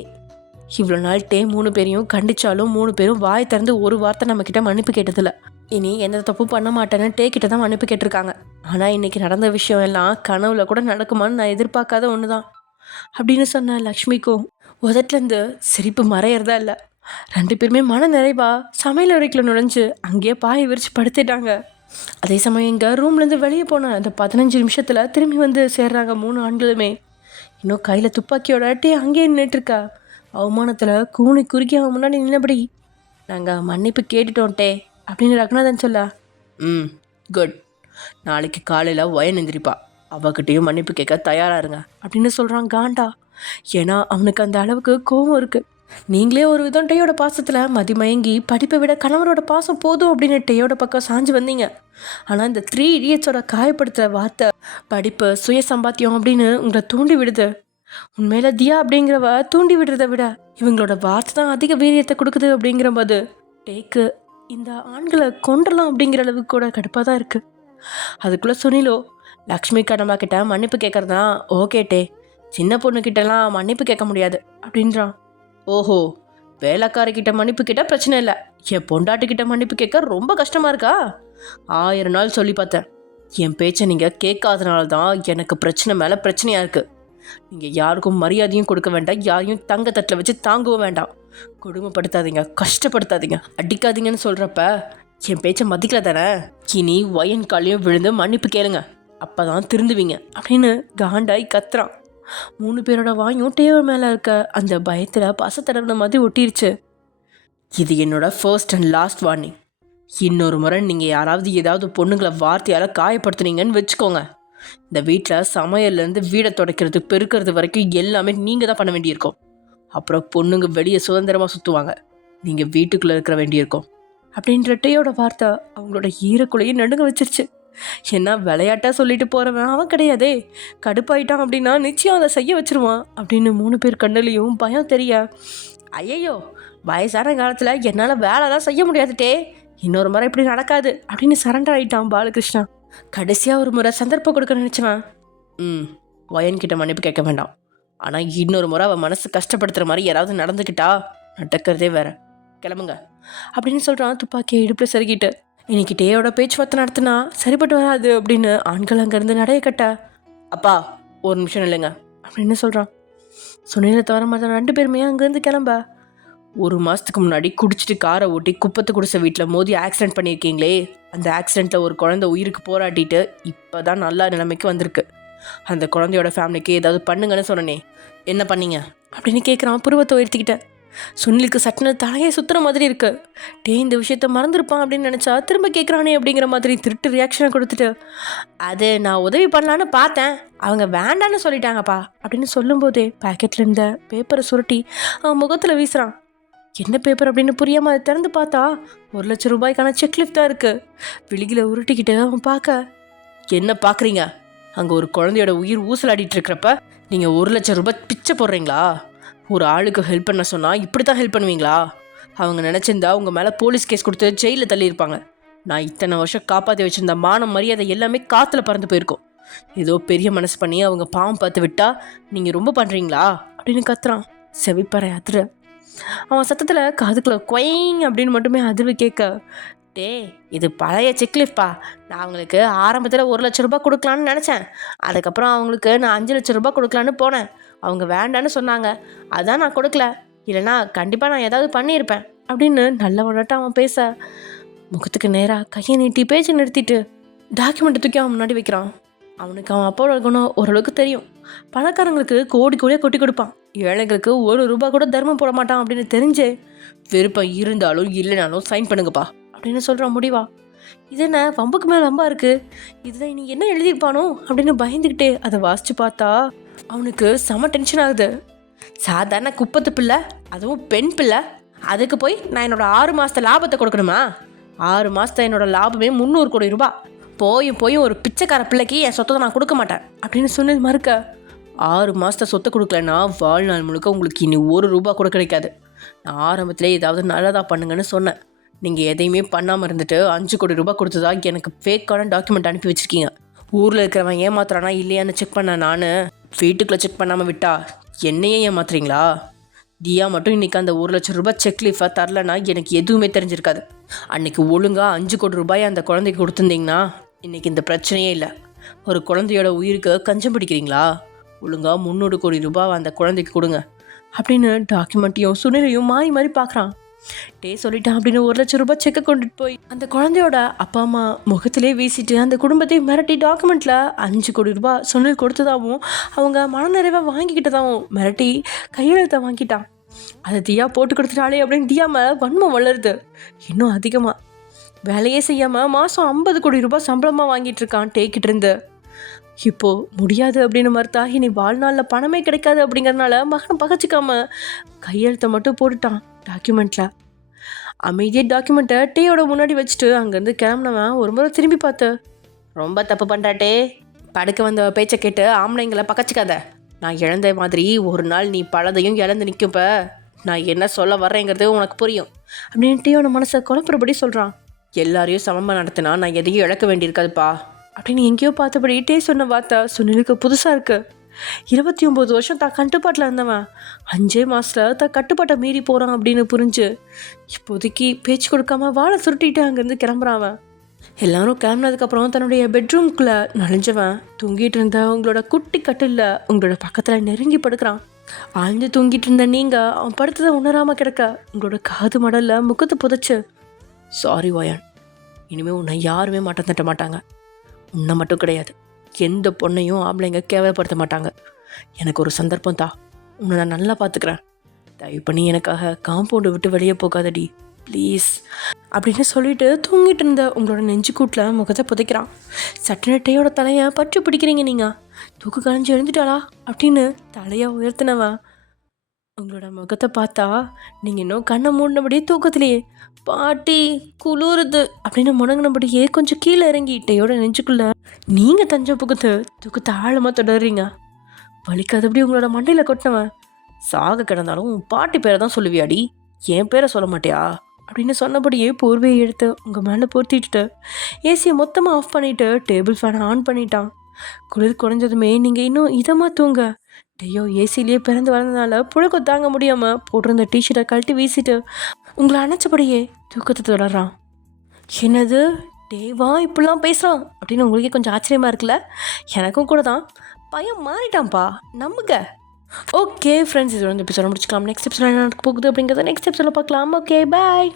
இவ்வளோ நாள் டே 3 பேரையும் கண்டிச்சாலும் 3 பேரும் வாய் திறந்து ஒரு வார்த்தை நம்மக்கிட்ட மன்னிப்பு கேட்டதில்ல. இனி எந்த தப்பும் பண்ண மாட்டேன்னு டே கிட்ட தான் மன்னிப்பு கேட்டிருக்காங்க. ஆனால் இன்றைக்கி நடந்த விஷயம் எல்லாம் கனவுல கூட நடக்குமான்னு நான் எதிர்பார்க்காத ஒன்று தான் அப்படின்னு சொன்ன லக்ஷ்மிக்கும் உதட்டுலேருந்து சிரிப்பு மறையிறதா இல்லை. 2 பேருமே மன நிறைவா சமையல் அறைக்குள்ள நுழைஞ்சு அங்கேயே பாயை விரிச்சு படுத்துட்டாங்க. அதே சமயம் எங்கள் ரூம்லேருந்து வெளியே போன அந்த 15 நிமிஷத்தில் திரும்பி வந்து சேர்றாங்க 3 ஆண்களுமே. இன்னும் கையில் துப்பாக்கியோட டே அங்கேயே நின்றுட்டுருக்கா. அவமானத்தில் கூணி குறுக்கி அவன் முன்னாடி நின்னபடி, நாங்கள் மன்னிப்பு கேட்டுட்டோம் டே அப்படின்னு ரகுநாதன் சொல்ல, குட், நாளைக்கு காலையில் எந்திரிப்பா, அவகிட்டையும் மன்னிப்பு கேட்க தயாராக இருங்க அப்படின்னு சொல்கிறான் காண்டா. ஏன்னா அவனுக்கு அந்த அளவுக்கு கோபம் இருக்குது. நீங்களே ஒரு விதம் டேயோட பாசத்தில் மதிமயங்கி படிப்பை விட கணவரோட பாசம் போதும் அப்படின்னு டேயோட பக்கம் சாஞ்சு வந்தீங்க. ஆனால் இந்த 3 idiotsோட காயப்படுத்துகிற வார்த்தை படிப்பு சுய சம்பாத்தியம் அப்படின்னு உங்களை தூண்டி விடுது. உண்மையில தியா அப்படிங்கிறவ தூண்டி விடுறதை விட இவங்களோட வார்த்தை தான் அதிக வீரியத்தை கொடுக்குது அப்படிங்கிற போது டேக்கு இந்த ஆண்களை கொன்றலாம் அப்படிங்கிற அளவுக்கு கூட கடுப்பாக தான் இருக்குது. அதுக்குள்ளே சுனிலோ லக்ஷ்மி கடமா கிட்ட மன்னிப்பு கேட்குறதான் ஓகே டே, சின்ன பொண்ணுக்கிட்டலாம் மன்னிப்பு கேட்க முடியாது அப்படின்றான். ஓஹோ, வேலைக்காரக்கிட்ட மன்னிப்பு கேட்டால் பிரச்சனை இல்லை, என் பொண்டாட்டிக்கிட்ட மன்னிப்பு கேட்க ரொம்ப கஷ்டமாக இருக்கா? 1000 நாள் சொல்லி பார்த்தேன், என் பேச்சை நீங்கள் கேட்காதனால தான் எனக்கு பிரச்சனை மேலே பிரச்சனையாக இருக்குது. நீங்கள் யாருக்கும் மரியாதையும் கொடுக்க வேண்டாம், யாரையும் தங்க தட்டில் வச்சு தாங்கவும் வேண்டாம். கொடுமைப்படுத்தாதீங்க, கஷ்டப்படுத்தாதீங்க, அடிக்காதீங்கன்னு சொல்கிறப்ப என் பேச்சை மதிக்கல தானே? இனி ஒயன் காலையும் விழுந்து மன்னிப்பு கேளுங்க, அப்போ தான் திருந்துவீங்க அப்படின்னு காண்டாய் கத்துறான். 3 பேரோட வாயும் டேபிள் மேலே இருக்க அந்த பயத்தில் பசத்தடவுன மாதிரி ஒட்டிருச்சு. இது என்னோட ஃபர்ஸ்ட் அண்ட் லாஸ்ட் வார்னிங். இன்னொரு முறை நீங்கள் யாராவது ஏதாவது பொண்ணுங்களை வார்த்தையால் காயப்படுத்துனீங்கன்னு வச்சுக்கோங்க, இந்த வீட்டில் சமையல்லேருந்து வீடை துடைக்கிறது பெருக்கிறது வரைக்கும் எல்லாமே நீங்கள் தான் பண்ண வேண்டியிருக்கும். அப்புறம் பொண்ணுங்க வெளியே சுதந்திரமாக சுற்றுவாங்க, நீங்கள் வீட்டுக்குள்ளே இருக்கிற வேண்டியிருக்கும் அப்படின்ற டேயோட வார்த்தை அவங்களோட ஈரக்குள்ளையும் நடுங்க வச்சிருச்சு. ஏன்னா விளையாட்டாக சொல்லிட்டு போகிறவன் அவன் கிடையாதே, கடுப்பாயிட்டான் அப்படின்னா நிச்சயம் அதை செய்ய வச்சிருவான் அப்படின்னு 3 பேர் கண்ணுலேயும் பயம் தெரிய, ஐயையோ வயசான காலத்தில் என்னால் வேலை தான் செய்ய முடியாதுட்டே, இன்னொரு முறை இப்படி நடக்காது அப்படின்னு சரண்டர் ஆகிட்டான் பாலகிருஷ்ணா. கடைசியாக ஒரு முறை சந்தர்ப்பம் கொடுக்க நினச்சவன், ஒயன்கிட்ட மன்னிப்பு கேட்க வேண்டாம், ஆனால் இன்னொரு முறை அவன் மனசு கஷ்டப்படுத்துகிற மாதிரி யாராவது நடந்துக்கிட்டா நடக்கிறதே வேற, கிளம்புங்க அப்படின்னு சொல்கிறான் துப்பாக்கியை இடுப்பில் செருகிட்டு. இன்னைக்கு டேயோட பேச்சுவார்த்தை நடத்தினா சரிப்பட்டு வராது அப்படின்னு ஆண்கள் அங்கேருந்து நடைய கட்ட, அப்பா ஒரு நிமிஷம் இல்லைங்க அப்படின்னு சொல்கிறான். சுனிலை தவிர மற்ற 2 பேருமே அங்கேருந்து கிளம்ப. 1 மாதத்துக்கு முன்னாடி குடிச்சிட்டு காரை ஓட்டி குப்பத்து குடிசை வீட்டில் மோதி ஆக்சிடென்ட் பண்ணியிருக்கீங்களே, அந்த ஆக்சிடெண்ட்டில் ஒரு குழந்தை உயிருக்கு போராட்டிட்டு இப்போ தான் நல்ல நிலைமைக்கு வந்திருக்கு. அந்த குழந்தையோட ஃபேமிலிக்கு ஏதாவது பண்ணுங்கன்னு சொன்னனே, என்ன பண்ணீங்க அப்படின்னு கேட்குறான் புருவத்தை உயர்த்திக்கிட்டேன். சுனிலுக்கு சட்டுன்னு தலையை சுற்றுற மாதிரி இருக்கு. இந்த விஷயத்த மறந்துருப்பான் அப்படின்னு நினச்சா திரும்ப கேட்குறானே அப்படிங்கிற மாதிரி திருட்டு ரியாக்ஷனை கொடுத்துட்டு, அது நான் உதவி பண்ணலான்னு பார்த்தேன், அவங்க வேண்டான்னு சொல்லிட்டாங்கப்பா அப்படின்னு சொல்லும்போதே பேக்கெட்டில் இருந்த பேப்பரை சுருட்டி அவன் முகத்தில் வீசுகிறான். என்ன பேப்பர் அப்படின்னு புரியாமல் அதை திறந்து பார்த்தா 1,00,000 ரூபாய்க்கான செக்லிஃப்ட் தான் இருக்குது. விழிகளை உருட்டிக்கிட்டு அவன் பார்க்க, என்ன பார்க்குறீங்க, அங்கே ஒரு குழந்தையோட உயிர் ஊசலாடிட்டு இருக்கிறப்ப நீங்கள் 1,00,000 ரூபாய் பிச்சை போடுறீங்களா? ஒரு ஆளுக்கு ஹெல்ப் பண்ண சொன்னால் இப்படி தான் ஹெல்ப் பண்ணுவீங்களா? அவங்க நினச்சிருந்தா உங்கள் மேலே போலீஸ் கேஸ் கொடுத்து ஜெயிலில் தள்ளியிருப்பாங்க. நான் இத்தனை வருஷம் காப்பாற்றி வச்சுருந்த மானம் மரியாதை எல்லாமே காற்றுல பறந்து போயிருக்கோம். ஏதோ பெரிய மனசு பண்ணி அவங்க பாவம் பார்த்து விட்டா நீங்கள் ரொம்ப பண்ணுறீங்களா அப்படின்னு கத்துறான். செவிப்பறை அதிர அவன் சத்தத்தில் காதுக்குள்ள கொயிங் அப்படின்னு மட்டுமே அதிர்வு கேட்க, இது பழைய செக்லிஃப்ட்பா, நான் அவங்களுக்கு ஆரம்பத்தில் 1,00,000 ரூபாய் கொடுக்கலான்னு நினச்சேன், அதுக்கப்புறம் அவங்களுக்கு நான் 5,00,000 ரூபாய் கொடுக்கலான்னு போனேன், அவங்க வேண்டான்னு சொன்னாங்க, அதான் நான் கொடுக்கல, இல்லைனா கண்டிப்பாக நான் ஏதாவது பண்ணியிருப்பேன் அப்படின்னு நல்லவனாட்ட அவன் பேச, முகத்துக்கு நேராக கையை நீட்டி பேச்சு நிறுத்திட்டு டாக்குமெண்ட்டை தூக்கி அவன் முன்னாடி வைக்கிறான். அவனுக்கு அவன் அப்பாவோட இருக்கணும் ஓரளவுக்கு தெரியும். பணக்காரங்களுக்கு கோடி கோடியாக கொட்டி கொடுப்பான், ஏழைகளுக்கு 1 ரூபாய் கூட தர்மம் போட மாட்டான் அப்படின்னு தெரிஞ்சே, விருப்பம் இருந்தாலும் இல்லைனாலும் சைன் பண்ணுங்கப்பா அப்படின்னு சொல்கிறான் முடிவா. இது என்ன வம்புக்கு மேலே வம்பா இருக்குது, இதுதான் நீ என்ன எழுதியிருப்பானோ அப்படின்னு பயந்துக்கிட்டே அதை வாசித்து பார்த்தா அவனுக்கு செம டென்ஷன் ஆகுது. சாதாரண குப்பத்து பிள்ளை, அதுவும் பெண் பிள்ளை, அதுக்கு போய் நான் என்னோட 6 மாதத்தை லாபத்தை கொடுக்கணுமா? 6 மாதத்தை என்னோட லாபமே 300 கோடி ரூபாய், போயும் ஒரு பிச்சைக்கார பிள்ளைக்கு என் சொத்தை நான் கொடுக்க மாட்டேன் அப்படின்னு சொன்னது மறுக்க, 6 மாதத்தை சொத்தை கொடுக்கலன்னா வாழ்நாள் முழுக்க உங்களுக்கு இனி 1 ரூபா கூட கிடைக்காது. நான் ஆரம்பத்திலே ஏதாவது நல்லதாக பண்ணுங்கன்னு சொன்னேன், நீங்கள் எதையுமே பண்ணாமல் இருந்துட்டு 5 கோடி ரூபாய் கொடுத்ததா எனக்கு ஃபேக்கான டாக்குமெண்ட் அனுப்பி வச்சுருக்கீங்க. ஊரில் இருக்கிறவன் ஏமாத்துறானா இல்லையான்னு செக் பண்ண நான் வீட்டுக்குள்ளே செக் பண்ணாமல் விட்டா என்னையே ஏமாத்துறீங்களா? தியா மட்டும் இன்றைக்கி அந்த 1,00,000 ரூபாய் செக் லீஃபாக தரலன்னா எனக்கு எதுவுமே தெரிஞ்சிருக்காது. அன்றைக்கி ஒழுங்காக 5 கோடி ரூபாய் அந்த குழந்தைக்கு கொடுத்துருந்தீங்கன்னா இன்றைக்கி இந்த பிரச்சனையே இல்லை. ஒரு குழந்தையோட உயிருக்கு கஞ்சம் பிடிக்கிறீங்களா? ஒழுங்காக 300 கோடி ரூபாய் அந்த குழந்தைக்கு கொடுங்க அப்படின்னு டாக்குமெண்ட்டையும் சுனிலையும் மாறி மாறி பார்க்குறான். சொல்லிட்டான் அப்படின்னு 1,00,000 ரூபாய் செக்கை கொண்டுட்டு போய் அந்த குழந்தையோட அப்பா அம்மா முகத்திலே வீசிட்டு அந்த குடும்பத்தையும் மிரட்டி டாக்குமெண்ட்டில் 5 கோடி ரூபாய் சுனில் கொடுத்ததாகவும் அவங்க மனநிறைவாக வாங்கிக்கிட்டதாகவும் மிரட்டி கையெழுத்தை வாங்கிட்டான். அதை தியா போட்டு கொடுத்துட்டாலே அப்படின்னு தியா மேலே வன்மம் வளருது. இன்னும் அதிகமாக வேலையே செய்யாமல் மாதம் 50 கோடி ரூபாய் சம்பளமாக வாங்கிட்டு இருக்கான் டேக்கிட்டு இருந்து. இப்போது முடியாது அப்படின்னு மறுத்தா இனி வாழ்நாளில் பணமே கிடைக்காது அப்படிங்கிறதுனால மகனை பகச்சிக்காம கையெழுத்தை மட்டும் போட்டுட்டான் டாக்குமெண்ட்டில். அமைதியாக டாக்குமெண்ட்டை டேயோட முன்னாடி வச்சுட்டு அங்கேருந்து கிளம்புனவன் ஒரு முறை திரும்பி பார்த்து, ரொம்ப தப்பு பண்ணுறாட்டே, படுக்க வந்த பேச்சை கேட்டு ஆம்பளைங்களை பகச்சிக்காத. நான் இழந்த மாதிரி ஒரு நாள் நீ பலதையும் இழந்து நிற்குப்ப நான் என்ன சொல்ல வர்றேங்கிறது உனக்கு புரியும் அப்படின்னு டேயோட மனசை குழப்புறபடி சொல்கிறான். எல்லாரையும் சமமாக நடத்தினா நான் எதையும் இழக்க வேண்டியிருக்காதுப்பா அப்படின்னு எங்கேயோ பார்த்தபடி டே சொன்ன வார்த்தை சுனிலுக்கு புதுசாக இருக்குது. 29 வருஷம் தான் கட்டுப்பாட்டில் இருந்தவன் 5 மாதத்தில் தான் கட்டுப்பாட்டை மீறி போகிறான் அப்படின்னு புரிஞ்சு இப்போதைக்கு பேச்சு கொடுக்காம வாழை சுருட்டிட்டு அங்கேருந்து கிளம்புறான். எல்லாரும் கிளம்புனதுக்கப்புறம் தன்னுடைய பெட்ரூம்குள்ளே நுழைஞ்சவன் தூங்கிட்டு இருந்த உங்களோட குட்டி கட்டிலில் உங்களோட பக்கத்தில் நெருங்கி படுக்கிறான். ஆழ்ந்து தூங்கிட்டு இருந்த நீங்கள் அவன் படுத்ததை உணராமல் கிடக்க உங்களோட காது மடலில் முகத்தை புதைச்சு, சாரி வயன், இனிமேல் உன்னை யாருமே மாட்டம் தட்ட மாட்டாங்க. உன்னை மட்டும் கிடையாது, எந்த பொண்ணையும் ஆம்பளைங்க கேவலப்படுத்த மாட்டாங்க. எனக்கு ஒரு சந்தர்ப்பம் தா, உன்னை நான் நல்லா பார்த்துக்கிறேன். தயவு பண்ணி எனக்காக காம்பவுண்டை விட்டு வெளியே போகாதடி ப்ளீஸ் அப்படின்னு சொல்லிட்டு தூங்கிட்டு இருந்த உங்களோட நெஞ்சுக்கூட்டில் முகத்தை புதைக்கிறான். சட்டநட்டையோட தலையை பற்றி பிடிக்கிறீங்க நீங்கள். தூக்கு கலைஞ்சு எழுந்துட்டாளா அப்படின்னு தலையை உயர்த்தினவன் உங்களோட முகத்தை பார்த்தா நீங்கள் இன்னும் கண்ணை மூடினபடியே தூக்கத்திலேயே பாட்டி குளிருது அப்படின்னு முடங்கினபடியே கொஞ்சம் கீழே இறங்கி இட்டையோட நெஞ்சுக்குள்ள நீங்கள் தஞ்சை புகுத்து தூக்கத்தை ஆழமாக தொடர்றீங்க. வலிக்காதபடி உங்களோட மண்டையில் கொட்டினவன், சாக கிடந்தாலும் உன் பாட்டி பேரை தான் சொல்லுவியாடி, என் பேரை சொல்ல மாட்டியா அப்படின்னு சொன்னபடியே போர்வையை எடுத்து உங்கள் மேலே பொருத்திட்டு ஏசியை மொத்தமாக ஆஃப் பண்ணிவிட்டு டேபிள் ஃபேனை ஆன் பண்ணிட்டான். குளிர் குறைஞ்சதுமே நீங்கள் இன்னும் இதமாக தூங்க. டேயோ ஏசிலேயே பிறந்து வளர்ந்ததுனால புழக்கம் தாங்க முடியாமல் போட்டிருந்த டிஷர்ட்டை கழட்டி வீசிட்டு உங்களை அணைச்சபடியே தூக்கத்தை தொடர்றான். என்னது டேவா இப்படிலாம் பேசுகிறான் அப்படின்னு உங்களுக்கே கொஞ்சம் ஆச்சரியமாக இருக்குல்ல? எனக்கும் கூட தான். பையன் மாறிட்டான்ப்பா, நம்புங்க. ஓகே ஃப்ரெண்ட்ஸ், இது வந்து எபிசோட முடிச்சுக்கலாம். நெக்ஸ்ட் எபிசோட என்ன நடக்க போகுது அப்படிங்கிறத நெக்ஸ்ட் எபிசோட பார்க்கலாம். Okay bye.